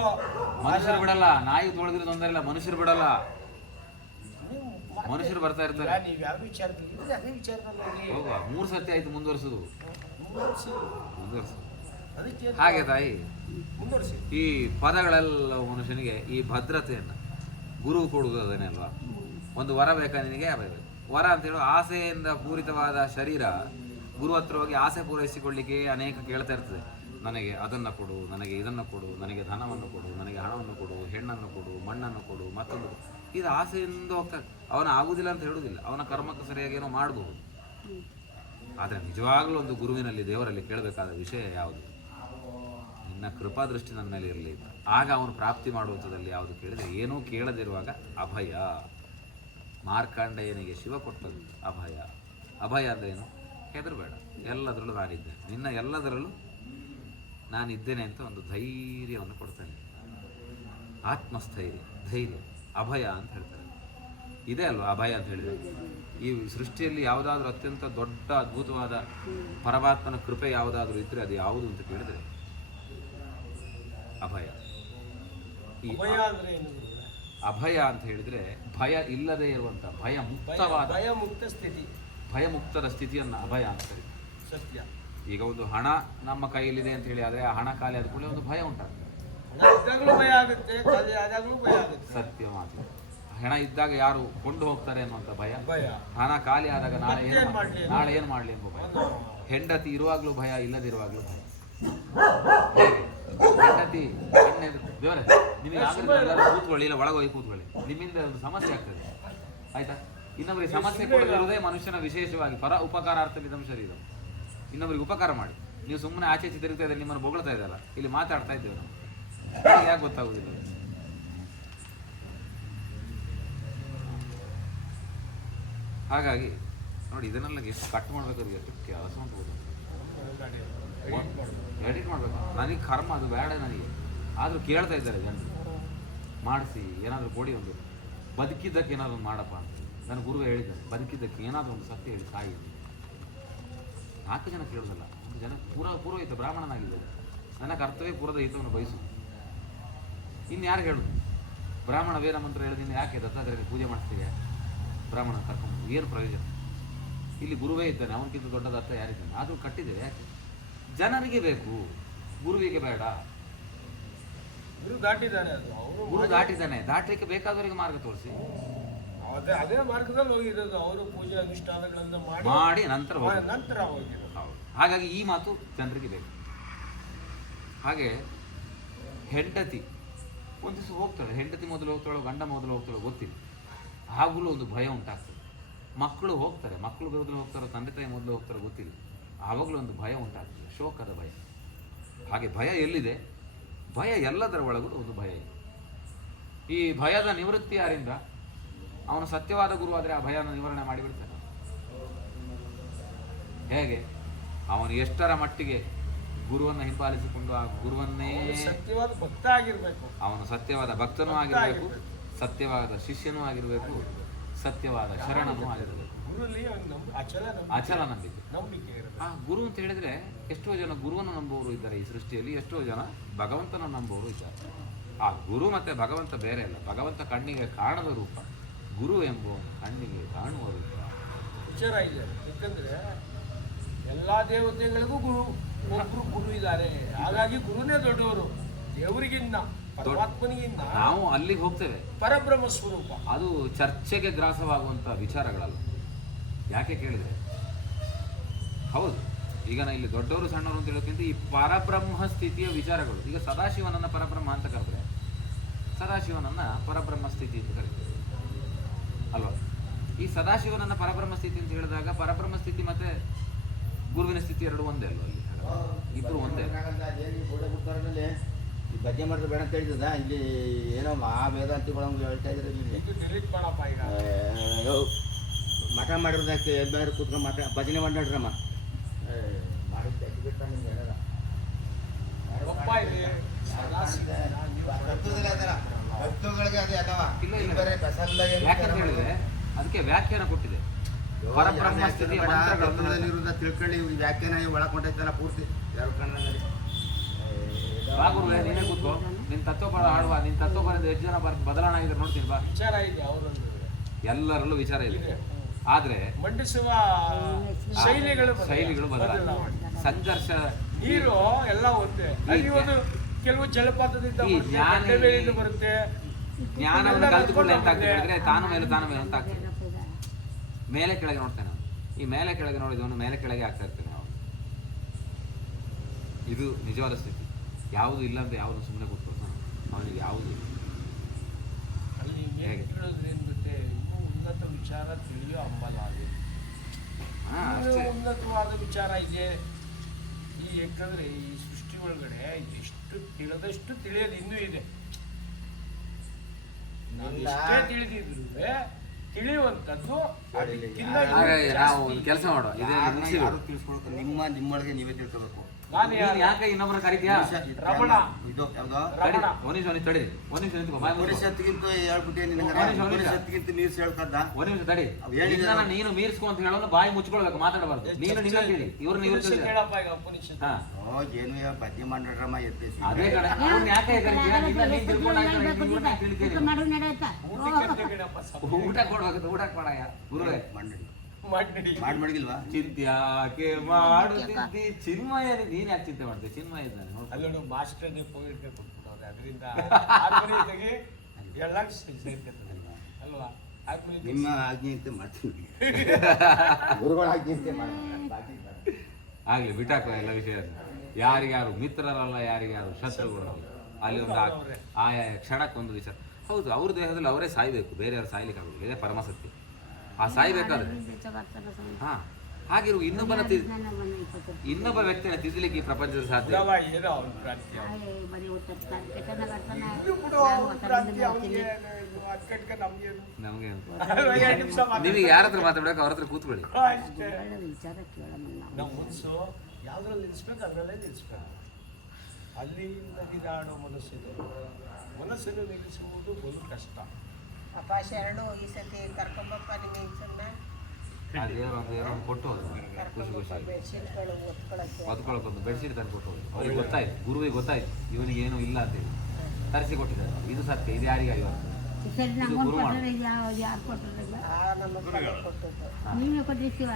ಮನುಷ್ಯರು ಬಿಡಲ್ಲ. ನಾಯಿ ತೊಳೆದ್ರೆ ತೊಂದರೆ ಇಲ್ಲ. ಮನುಷ್ಯರು ಬಿಡಲ್ಲ. ಮನುಷ್ಯರು ಬರ್ತಾ ಇರ್ತಾರೆ. ಮೂರ್ ಯಾವ ವಿಚಾರದಲ್ಲಿ ಇದ್ರೆ ಅದೇ ವಿಚಾರದಲ್ಲಿ ಹೋಗಿ ಹೋಗುವ ಮೂರು ಸರ್ತಿ ಆಯ್ತು ಮುಂದುವರ್ಸುದು. ಮುಂದುವರ್ಸಿ. ಅದಕ್ಕೆ ಹಾಗೆ ತಾಯಿ ಮುಂದುವರ್ಸಿ. ಈ ಪದಗಳೆಲ್ಲ ಮನುಷ್ಯನಿಗೆ ಈ ಭದ್ರತೆಯನ್ನು ಗುರು ಕೊಡುವುದೇನೆ ಅಲ್ವಾ? ಒಂದು ವರ ಬೇಕಾ ನಿನಗೆ? ಬೇಕು. ವರ ಅಂತ ಹೇಳುವ ಆಸೆಯಿಂದ ಪೂರಿತವಾದ ಶರೀರ ಗುರು ಹತ್ರ ಹೋಗಿ ಆಸೆ ಪೂರೈಸಿಕೊಳ್ಳಿಕ್ಕೆ ಅನೇಕ ಕೇಳ್ತಾ ಇರ್ತದೆ. ನನಗೆ ಅದನ್ನು ಕೊಡು ನನಗೆ ಇದನ್ನು ಕೊಡು ನನಗೆ ಧನವನ್ನು ಕೊಡು ನನಗೆ ಹಣವನ್ನು ಕೊಡು ಹೆಣ್ಣನ್ನು ಕೊಡು ಮಣ್ಣನ್ನು ಕೊಡು ಮತ್ತೊಂದು ಕೊಡು. ಇದು ಆಸೆಯಿಂದ ಅವನ ಆಗುದಿಲ್ಲ ಅಂತ ಹೇಳುವುದಿಲ್ಲ ಅವನ ಕರ್ಮಕ್ಕೆ ಸರಿಯಾಗಿ ಏನೋ ಮಾಡಬಹುದು ಆದರೆ ನಿಜವಾಗ್ಲೂ ಒಂದು ಗುರುವಿನಲ್ಲಿ, ದೇವರಲ್ಲಿ ಕೇಳಬೇಕಾದ ವಿಷಯ ಯಾವುದು? ನಿನ್ನ ಕೃಪಾ ದೃಷ್ಟಿ ನನ್ನ ಮೇಲೆ ಇರಲಿ ಆಗ ಅವನು ಪ್ರಾಪ್ತಿ ಮಾಡುವಂಥದ್ದಲ್ಲಿ ಯಾವುದು ಕೇಳಿದರೆ, ಏನೂ ಕೇಳದಿರುವಾಗ ಅಭಯ. ಮಾರ್ಕಾಂಡಯ್ಯನಿಗೆ ಶಿವ ಕೊಟ್ಟದ್ದು ಅಭಯ. ಅಭಯ ಅಂದ್ರೆ ಏನು? ಹೆದರಬೇಡ. ಎಲ್ಲದರಲ್ಲೂ ನಾನಿದ್ದೆ. ನಿನ್ನ ಎಲ್ಲದರಲ್ಲೂ ನಾನಿದ್ದೇನೆ ಅಂತ ಒಂದು ಧೈರ್ಯವನ್ನು ಕೊಡ್ತೇನೆ. ಆತ್ಮಸ್ಥೈರ್ಯ, ಧೈರ್ಯ. ಅಭಯ ಅಂತ ಹೇಳ್ತಾರೆ. ಇದೆ ಅಲ್ವಾ ಅಭಯ ಅಂತ ಹೇಳಿದ್ರೆ? ಈ ಸೃಷ್ಟಿಯಲ್ಲಿ ಯಾವುದಾದ್ರೂ ಅತ್ಯಂತ ದೊಡ್ಡ ಅದ್ಭುತವಾದ ಪರಮಾತ್ಮನ ಕೃಪೆ ಯಾವುದಾದ್ರೂ ಇದ್ರೆ ಅದು ಯಾವುದು ಅಂತ ಕೇಳಿದ್ರೆ ಅಭಯ. ಈ ಅಭಯ ಅಂತ ಹೇಳಿದ್ರೆ ಭಯ ಇಲ್ಲದೆ ಇರುವಂಥ ಭಯ ಮುಕ್ತವಾದ ಭಯ ಮುಕ್ತ ಸ್ಥಿತಿ. ಭಯ ಮುಕ್ತರ ಸ್ಥಿತಿಯನ್ನ ಅಭಯ ಅಂತ ಸತ್ಯ. ಈಗ ಒಂದು ಹಣ ನಮ್ಮ ಕೈಯಲ್ಲಿದೆ ಅಂತ ಹೇಳಿ ಆದ್ರೆ ಆ ಹಣ ಖಾಲಿ ಆದ ಕೂಡಲೇ ಒಂದು ಭಯ ಉಂಟಾಗ್ತದೆ. ಇದ್ದಾಗಲೂ ಭಯ ಆಗುತ್ತೆ ಖಾಲಿ ಆದಾಗಲೂ ಭಯ ಆಗುತ್ತೆ. ಸತ್ಯ ಮಾತು. ಹಣ ಇದ್ದಾಗ ಯಾರು ಕೊಂಡು ಹೋಗ್ತಾರೆ ಅನ್ನುವಂಥ ಭಯ? ಭಯ. ಹಣ ಖಾಲಿ ಆದಾಗ ನಾಳೆ ಏನು ಮಾಡ್ಲಿ? ನಾಳೆ ಏನು ಮಾಡಲಿ ಎಂಬ ಭಯ. ಹೆಂಡತಿ ಇರುವಾಗಲೂ ಭಯ ಇಲ್ಲದಿರುವಾಗಲೂ ಭಯ? ಹೆಂಡತಿ ಹೆಣ್ಣೆ ದೇವರೇ ನಿಮಗೆ ಎಲ್ಲರೂ ಕೂತ್ಕೊಳ್ಳಿ ಇಲ್ಲ ಒಳಗೆ ಹೋಗಿ ಕೂತ್ಕೊಳ್ಳಿ. ನಿಮ್ಮಿಂದ ಒಂದು ಸಮಸ್ಯೆ ಆಗ್ತದೆ. ಆಯ್ತಾ? ಇನ್ನೊಬ್ಬರಿಗೆ ಸಮಸ್ಯೆ ಕೊಡದಿರುವುದೇ ಮನುಷ್ಯನ ವಿಶೇಷವಾಗಿ ಪರ ಉಪಕಾರಾರ್ಥವಿದಂ ಶರೀರ ಇನ್ನೊಬ್ಬರಿಗೆ ಉಪಕಾರ ಮಾಡಿ. ನೀವು ಸುಮ್ಮನೆ ಆಚೆ ಈಚೆ ತಿರುಗ್ತಾ ಇದ್ದಾರೆ ನಿಮ್ಮನ್ನು ಬೊಗಳ್ತಾ ಇದ್ದಲ್ಲ. ಇಲ್ಲಿ ಮಾತಾಡ್ತಾ ಇದ್ದೇವೆ ನಾವು. ಯಾಕೆ ಗೊತ್ತಾಗೋದಿಲ್ಲ? ಹಾಗಾಗಿ, ನೋಡಿ, ಇದನ್ನೆಲ್ಲ ಎಷ್ಟು ಕಟ್ ಮಾಡ್ಬೇಕಾದ್ರೆ ಎಷ್ಟು ಕೆಲಸ ಉಂಟು? ಎಡಿಟ್ ಮಾಡಬೇಕು. ನನಗೆ ಕರ್ಮ, ಅದು ಬೇಡ ನನಗೆ. ಆದರೂ ಕೇಳ್ತಾ ಇದ್ದಾರೆ ಜನರು. ಮಾಡಿಸಿ, ಏನಾದರೂ ಕೊಡಿ ಒಂದು. ಬದುಕಿದ್ದಕ್ಕೆ ಏನಾದರೂ ಒಂದು ಮಾಡಪ್ಪ ಅಂತ. ನನ್ನ ಗುರು ಹೇಳಿದ್ದಾನೆ, ಬದುಕಿದ್ದಕ್ಕೆ ಏನಾದರೂ ಒಂದು ಸತ್ಯ ಹೇಳಿ ಅಂತ. ನಾಲ್ಕು ಜನ ಕೇಳೋದಲ್ಲ, ಒಂದು ಜನ ಪೂರ ಪೂರೋಹಿತ, ಬ್ರಾಹ್ಮಣನಾಗಿದ್ದಾರೆ. ನನ್ನ ಕರ್ತವ್ಯ ಪೂರದ ಹಿತವನ್ನು ಬಯಸು. ಇನ್ನು ಯಾರು ಹೇಳುದು? ಬ್ರಾಹ್ಮಣ ವೇದ ಮಂತ್ರ ಹೇಳಿದ್ರೆ ನೀನು ಯಾಕೆ ದತ್ತಾತ್ರೇಯರಿಗೆ ಪೂಜೆ ಮಾಡ್ತೀವಿ ಬ್ರಾಹ್ಮಣ ಕರ್ಕೊಂಡು ಏನು ಪ್ರಯೋಜನ? ಇಲ್ಲಿ ಗುರುವೇ ಇದ್ದಾನೆ ಅವನಕ್ಕಿಂತ ದೊಡ್ಡ ಅರ್ಥ ಯಾರಿದ್ದಾನೆ ಆದರೂ ಕಟ್ಟಿದ್ದೇವೆ ಯಾಕೆ? ಜನರಿಗೆ ಬೇಕು ಗುರುವಿಗೆ ಬೇಡ. ಗುರು ಅವರು ಗುರು ದಾಟಿದ್ದಾನೆ ದಾಟಲಿಕ್ಕೆ ಬೇಕಾದವರಿಗೆ ಮಾರ್ಗ ತೋರಿಸಿ. ಅದೇ ಅದೇ ಮಾರ್ಗದಲ್ಲಿ ಹೋಗಿರೋದು ಅವರು ಪೂಜೆ ಅನುಷ್ಠಾನಗಳನ್ನ ಮಾಡಿ ಮಾಡಿ ನಂತರ ಹೋಗಿರೋದು. ಹಾಗಾಗಿ ಈ ಮಾತು ಜನರಿಗೆ ಬೇಕು. ಹಾಗೆ ಹೆಂಡತಿ ಒಂದು ದಿವಸ ಹೋಗ್ತಾಳೆ, ಹೆಂಡತಿ ಮೊದಲು ಹೋಗ್ತಾಳೋ, ಗಂಡ ಮೊದಲು ಹೋಗ್ತಾಳೋ ಗೊತ್ತಿಲ್ಲ. ಆಗಲೂ ಒಂದು ಭಯ ಉಂಟಾಗ್ತದೆ. ಮಕ್ಕಳು ಹೋಗ್ತಾರೆ, ಮಕ್ಕಳು ಮೊದಲು ಹೋಗ್ತಾರೋ, ತಂದೆ ತಾಯಿ ಮೊದಲು ಹೋಗ್ತಾರೋ ಗೊತ್ತಿಲ್ಲ. ಆವಾಗಲೂ ಒಂದು ಭಯ ಉಂಟಾಗ್ತದೆ, ಶೋಕದ ಭಯ. ಹಾಗೆ ಭಯ ಎಲ್ಲಿದೆ? ಭಯ ಎಲ್ಲದರ ಒಳಗೂ ಒಂದು ಭಯ ಇದೆ. ಈ ಭಯದ ನಿವೃತ್ತಿ ಯಾರಿಂದ? ಅವನು ಸತ್ಯವಾದ ಗುರು ಆದರೆ ಆ ಭಯನ ನಿವಾರಣೆ ಮಾಡಿಬಿಡ್ತಾನೆ. ಹೇಗೆ? ಅವನು ಎಷ್ಟರ ಮಟ್ಟಿಗೆ ಗುರುವನ್ನು ಹಿಂಪಾಲಿಸಿಕೊಂಡು ಆ ಗುರುವನ್ನೇ ಸತ್ಯವಾದ ಭಕ್ತ ಆಗಿರ್ಬೇಕು. ಅವನು ಸತ್ಯವಾದ ಭಕ್ತನೂ ಆಗಿರಬೇಕು ಸತ್ಯವಾದ ಶಿಷ್ಯನೂ ಆಗಿರಬೇಕು ಸತ್ಯವಾದ ಶರಣನೂ ಆಗಿರಬೇಕು. ಅಚಲ ನಂಬಿಕೆ. ಆ ಗುರು ಅಂತ ಹೇಳಿದ್ರೆ ಎಷ್ಟೋ ಜನ ಗುರುವನ್ನು ನಂಬುವವರು ಇದ್ದಾರೆ ಈ ಸೃಷ್ಟಿಯಲ್ಲಿ ಎಷ್ಟೋ ಜನ ಭಗವಂತನ ನಂಬುವವರು ಇದ್ದಾರೆ. ಆ ಗುರು ಮತ್ತೆ ಭಗವಂತ ಬೇರೆ ಅಲ್ಲ ಭಗವಂತ ಕಣ್ಣಿಗೆ ಕಾಣದ ರೂಪ. ಗುರು ಎಂಬುವನು ಕಣ್ಣಿಗೆ ಕಾಣುವ ರೂಪ. ವಿಚಾರ ಯಾಕಂದ್ರೆ ಎಲ್ಲ ದೇವತೆಗಳಿಗೂ ಗುರು. ಒಬ್ರು ಗುರು ಇದ್ದಾರೆ. ಹಾಗಾಗಿ ಗುರುನೇ ದೊಡ್ಡವರು. ದೇವರಿಗಿನ್ನ ಪರಮಾತ್ಮನಿಗಿನ್ನ ನಾವು ಅಲ್ಲಿಗೆ ಹೋಗ್ತೇವೆ. ಪರಬ್ರಹ್ಮ ಸ್ವರೂಪ. ಅದು ಚರ್ಚೆಗೆ ಗ್ರಾಸವಾಗುವಂಥ ವಿಚಾರಗಳಲ್ಲ. ಯಾಕೆ ಕೇಳಿದ್ರೆ? ಹೌದು. ಈಗ ನಾ ಇಲ್ಲಿ ದೊಡ್ಡವರು ಸಣ್ಣವರು ಅಂತ ಹೇಳೋಕ್ಕಿಂತ ಈ ಪರಬ್ರಹ್ಮ ಸ್ಥಿತಿಯ ವಿಚಾರಗಳು. ಈಗ ಸದಾಶಿವನನ್ನ ಪರಬ್ರಹ್ಮ ಅಂತ ಕರೆದ್ರೆ ಸದಾಶಿವನನ್ನ ಪರಬ್ರಹ್ಮ ಸ್ಥಿತಿ ಅಂತ ಕರೀತಾರೆ. ಅಲ್ವಾ? ಈ ಸದಾಶಿವನನ್ನ ಪರಬ್ರಹ್ಮ ಸ್ಥಿತಿ ಅಂತ ಹೇಳಿದಾಗ ಪರಬ್ರಹ್ಮ ಸ್ಥಿತಿ ಮತ್ತೆ ಗುರುವಿನ ಸ್ಥಿತಿ ಎರಡು ಒಂದೇ ಅಲ್ವಾ ಅಲ್ಲಿ? ಇಬ್ರು ಒಂದೇ. ಬಗ್ಗೆ ಮಾಡಿದ್ರೆ ಬೇಡ ಅಂತ ಹೇಳಿದ ಇಲ್ಲಿ ಏನೋ ಆ ವೇದಾಂತಿಗಳು ಹೇಳ್ತಾ ಇದ್ರೆ ಇಲ್ಲಿ. ಇದು ಡಿಲೀಟ್ ಮಾಡಪ್ಪ ಈಗ. ಅಯ್ಯೋ, ಮಠ ಮಾಡಿರೋದಕ್ಕೆ ಎಲ್ಲರೂ ಕೂತ್ಕೊಂಡು ಮಠ ಭಜನೆ ಕಸಲ್ಲ ಏನು ಅದಕ್ಕೆ ವ್ಯಾಖ್ಯಾನ ಕೊಟ್ಟಿದೆ. ಪರಬ್ರಹ್ಮ ಸ್ಥಿತಿಯ ಮಂತ್ರಗಳನ್ನು ಇರುವುದ ತಿಳ್ಕೊಳ್ಳಿ ವ್ಯಾಖ್ಯಾನ ಒಳಗೊಂಡೈತಲ್ಲ ಪೂರ್ತಿ. ಎರಡು ಕನ್ನಡದಲ್ಲಿ ಬಾ ಗುರುವೆ ನೀನೇ ಕೂತ್ಕೋ. ನಿನ್ ತತ್ವಪದ ಆಡುವ ನಿನ್ ತತ್ವಪದ ಎಷ್ಟು ಜನ ಬರ್ ಬದಲಾವಣೆ ಆಗಿದ್ರೆ ನೋಡ್ತೀನಿ ಬಾ. ವಿಚಾರ ಇದೆ ಅವರೊಂದು. ಎಲ್ಲರಲ್ಲೂ ವಿಚಾರ ಇದೆ. ಆದ್ರೆ ಮಂಡಿಸುವ ಶೈಲಿಗಳು ಶೈಲಿಗಳು ಬದಲಾವಣೆ. ಸಂಘರ್ಷ ನೀರು ಎಲ್ಲ ಒಂದೇ ಅಲ್ಲಿ ಒಂದು ಕೆಲವು ಜಲಪಾತದಿಂದ ಬರುತ್ತೆ, ಜ್ಞಾನ- ಕಡ್ಲೆಬೇಳೆಯಿಂದ ಬರುತ್ತೆ. ಜ್ಞಾನವನ್ನು ಕಲ್ತುಕೊಳ್ಳಿ ಅಂತ ಆಗ್ತದೆ ತಾನು ಮೇಲೆ ತಾನು ಮೇಲೆ ಅಂತ ಆಗ್ತದೆ. ಮೇಲೆ ಕೆಳಗೆ ನೋಡ್ತೇನೆ ನಾನು. ಈ ಮೇಲೆ ಕೆಳಗೆ ನೋಡಿದವನು ಮೇಲೆ ಕೆಳಗೆ ಆಗ್ತಾ ಇರ್ತೇನೆ ನಾವು ಇದು ನಿಜವಾದ ಸ್ಥಿತಿ. ಯಾವುದು ಇಲ್ಲ ಅಂತ ಯಾವುದು ಸುಮ್ಮನೆ ಕೂತ್ಕೊಳ್ತಾನೆ. ಅವನಿಗೆ ಯಾವುದು ಇಲ್ಲ. ಅಲ್ಲಿ ಹೇಗೆ? ಕೇಳೋದ್ರೇನ್ ಗೊತ್ತೇ? ಇನ್ನೂ ಉನ್ನತ ವಿಚಾರ ತಿಳಿಯೋ ಅಂಬಲ ಉನ್ನತವಾದ ವಿಚಾರ ಇದೆ. ಈ ಯಾಕಂದ್ರೆ ಈ ಸೃಷ್ಟಿ ಒಳಗಡೆ ಎಷ್ಟು ತಿಳಿದಷ್ಟು ತಿಳಿಯೋದು ಇನ್ನೂ ಇದೆ. ತಿಳಿದಿದ್ರು ತಿಳಿಯುವಂಥದ್ದು ಅದಕ್ಕಿಂತ ಇನ್ನೂ ಹಾಗಾಗಿ ನಾವು ಒಂದು ಕೆಲಸ ಮಾಡುವ ಯಾರನ್ನ ಯಾರು ನಿಮ್ಮ ನಿಮ್ಮೊಳಗೆ ನೀವೇ ತಿಳ್ಕೋಬೇಕು. ನಾನು? ಯಾಕೆ ಕರಿತೀಯಾ? ರಮಣ. ಇದು ಯಾವ್ದು? ತಡಿ ರಮಣ. ಒಂದ್ ನಿಮಿಷ ಒಂದ್ ತಡಿ. ಒಂದ್ ನಿಮಿಷ ನಿಂತ್ಕೋ ಬಾಯ್ ಮುಚ್ಕೋ. ಉಪನಿಷತ್ತಿಗಿಂತ ಹೇಳ್ಬಿಟ್ಟೆ ನಿನಗೆ ಒಂದು ನಿಮಿಷ, ಒಂದು ನಿಮಿಷ. ಉಪನಿಷತ್ತಿಗಿಂತ ಮೀರ್ಸಿ ಒಂದ್ ನಿಮಿಷ ತಡಿ. ಅವ್ ಹೇಳಿದ್ರು. ನಿನ್ನನ್ನ ನೀನು ಮೀರಿಸ್ಕೊ ಅಂತ ಹೇಳೋನು ಬಾಯಿ ಮುಚ್ಕೊಳ್ಬೇಕು ಮಾತಾಡಬಾರ್ದು. ನೀನು ನಿನ್ನ ತಿಳಿ ಇವ್ರನ್ನ ಇವ್ರು ಉಪನಿಷತ್ ತಿಳಿದ ಹೇಳಪ್ಪ ಈಗ ಉಪನಿಷತ್ ಹಾ. ಓ ಏನು ಯಾ ಮಾಡ್ರಮ್ಮ ಎದ್ದೇಸಿ ಅದೇ ಕಡೆ. ಅವ್ನ್ ಯಾಕೆ ಕರಿತೀಯಾ? ನಿನ್ನ ನೀನ್ ತಿಳ್ಕೊಂಡು ಆಯ್ತು, ನೀನ್ ಇವ್ರನ್ನ ತಿಳಿತೀನಿ. ಮಾಡು ನಡೆಯತ್ತ ಊಟ ಕೊಡ್ಬೇಕು ಊಟ ಕೊಡಯ್ಯ. ಗುರುವೇ. ಮಾಡಿ. ಮಾಡಿ ಚಿಂತೆ ಯಾಕೆ ಮಾಡು ಚಿಂತೆ ಮಾಡುತ್ತಿದ್ದಿ ಚಿನ್ಮಯ ನೀನ್ ಯಾಕೆ ಚಿಂತೆ ಮಾಡ್ತೀವಿ ಚಿನ್ಮಯ ಇದ್ದಾನೆ ನೋಡು. ಮಾಸ್ಟರ್ ಮಾಸ್ಟರ್ಗೆ ಕೊಟ್ಬಿಡೋದು ಅದರಿಂದ ಎಲ್ಲ ಅಲ್ವಾ? ನಿಮ್ಮ ಆಜ್ಞೆಯಂತೆ ಮಾಡ್ತೀನಿ. ಗುರುಗಳ ಆಜ್ಞೆಯಂತೆ ಮಾಡಿ. ಬಾಕಿ ಬೇಡ. ಆಗ್ಲಿ ಬಿಟ್ಟಾಕ ಎಲ್ಲ ವಿಷಯ ಯಾರಿಗಾರು ಮಿತ್ರರಲ್ಲ ಯಾರಿಗ್ಯಾರು ಶತ್ರುಗಳಲ್ಲ ಅಲ್ಲಿ ಒಂದು ಆ- ಆಯಾ ಕ್ಷಣಕ್ಕೊಂದು ವಿಚಾರ ಹೌದು ಅವ್ರ ದೇಹದಲ್ಲಿ ಅವರೇ ಸಾಯ್ಬೇಕು ಬೇರೆಯವ್ರು ಸಾಯ್ಲಿಕ್ಕೆ ಆಗುದಿಲ್ಲ ಇದೇ ಪರಮಸತ್ಯ. ಆ ಸಾಯ್ಬೇಕಾದ್ರೆ ಹಾ ಹಾಗಿರುವ ಇನ್ನೊಬ್ಬನ ಇನ್ನೊಬ್ಬ ವ್ಯಕ್ತಿನ ತಿದ್ದಲಿಕ್ಕೆ ಈ ಪ್ರಪಂಚದ ಸಾಧ್ಯ ನಮ್ಗೆ ನಿಮಗೆ ಯಾರ ಹತ್ರ ಮಾತಾಡಬೇಕು ಅವ್ರ ಹತ್ರ ಕೂತ್ಕೊಳ್ಳಿ. ವಿಚಾರ ಕೇಳೋಣ ನಾವು. ನಾವು ಮನಸ್ಸು ಯಾವ್ದ್ರಲ್ಲಿ ನಿಲ್ಲಿಸ್ಬೇಕು ಅದರಲ್ಲೇ ಅಲ್ಲಿ ನಗಿದಾಡೋ ಮನಸ್ಸಿದೆ. ಮನಸ್ಸನ್ನು ನಿಲ್ಲಿಸುವುದು ಒಂದು ಕಷ್ಟ. ಅಪ್ಪ ಶರಣು ಈ ಸತಿ ಕರ್ಕೊಂಬಪ್ಪ ನಿಮ್ಮ ಹೆಂಗಸನ್ನ? ಅದೇನೋ ಕೊಟ್ಟು ಖುಷಿ ಖುಷಿ ಬೆಡ್ಶೀಟ್ಗಳು ಒತ್ಕೊಳಕ್ಕೆ ಹೊತ್ಕೊಳಕ್ ಒಂದು ಬೆಡ್ಶೀಟ್ ತಂದು ಕೊಟ್ಟು ಹೋದ್ರು. ಅವ್ರಿಗೆ ಗೊತ್ತಾಯ್ತು ಗುರುವಿಗೆ ಗೊತ್ತಾಯ್ತು ಇವನಿಗೆ ಏನು ಇಲ್ಲ ಅಂತೇಳಿ ತರಿಸಿ ಕೊಟ್ಟಿದ್ದಾರೆ ಇದು ಸತ್ಯ ಇದು ಯಾರಿಗಾಗಿ ಅಂತ ಸರಿ ಇದು ನಂಗೊಂದು ಗುರು. ಕೊಟ್ಟರೆ ಇದು ಯಾವ ಯಾರು ಕೊಟ್ಟರೆ ಆ ನಮ್ಮ ಕೊಟ್ಟದ್ದು. ಕೊಟ್ಟಿರ್ತೀವ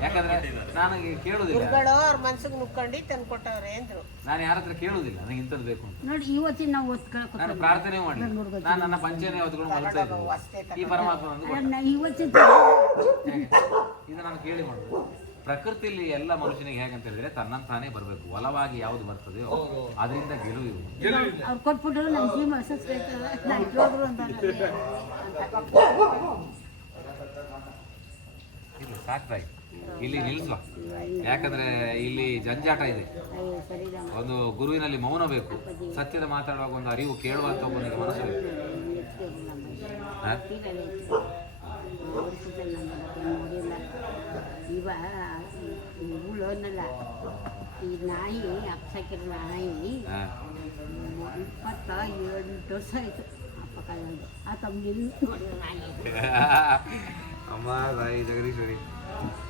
ಯಾಕಂದ್ರೆ ನನಗೆ ಕೇಳುದಿಲ್ಲ ಅವ್ರ ಮನ್ಸಿಗೆ ನುಕ್ಕಂಡಿ ತಂದು ಕೊಟ್ಟವ್ರೆ ಅಂದ್ರು. ನಾನು ಯಾರ ಹತ್ರ ಕೇಳುದಿಲ್ಲ ನನಗೆ ಇಂಥದ್ದು ಬೇಕು ಅಂತ. ನೋಡಿ ಇವತ್ತಿನ ನಾವು ಓದ್ಕೊಳಕ್ ನಾನು ಪ್ರಾರ್ಥನೆ ಮಾಡಿ ನಾನು ನನ್ನ ಪಂಚನೆ ಹೊತ್ಕೊಂಡು ಮಲಗ್ತಾ ಇದ್ದೆ ಈ ಪರಮಾತ್ಮ ನಂದು. ಇವತ್ತಿನ? ಇದು ನಾನು ಕೇಳಿ ಮಾಡುದು ಪ್ರಕೃತಿಯಲ್ಲಿ ಎಲ್ಲ ಮನುಷ್ಯನಿಗೆ ಹೇಗಂತ ಹೇಳಿದ್ರೆ ತನ್ನಂತಾನೇ ಬರಬೇಕು. ಒಲವಾಗಿ ಯಾವ್ದು ಬರ್ತದೆಯೋ ಅದರಿಂದ ಗೆಲುವು ಅವ್ರು ಕೊಟ್ಬಿಟ್ರು ನನ್ನ ಜೀವ ಅಂತ ಇಲ್ಲಿ ನಿಲ್ಲಿಸುವ ಯಾಕಂದ್ರೆ ಇಲ್ಲಿ ಜಂಜಾಟ ಇದೆ. ಒಂದು ಗುರುವಿನಲ್ಲಿ ಮೌನ ಬೇಕು. ಸತ್ಯದ ಮಾತಾಡುವಾಗ ಒಂದು ಅರಿವು ಕೇಳುವಂತ ಒಬ್ಬನಿಗೆ ಮನಸ್ಸು ಬೇಕು. ಈ ನಾಯಿ ಅಪ್ಸಕ್ಕಿರ ನಾಯಿ. ಇಪ್ಪತ್ತ ಎಂಟು ವರ್ಷ ಆಯಿತು ಅಪ್ಪ ಕಳೆದು ಆ ತಮ್ಮ ನಿಲ್ಲು ನಾಯಿ ಅಮ್ಮ ನಾಯಿ ಜಗದೀಶ್ವರಿ.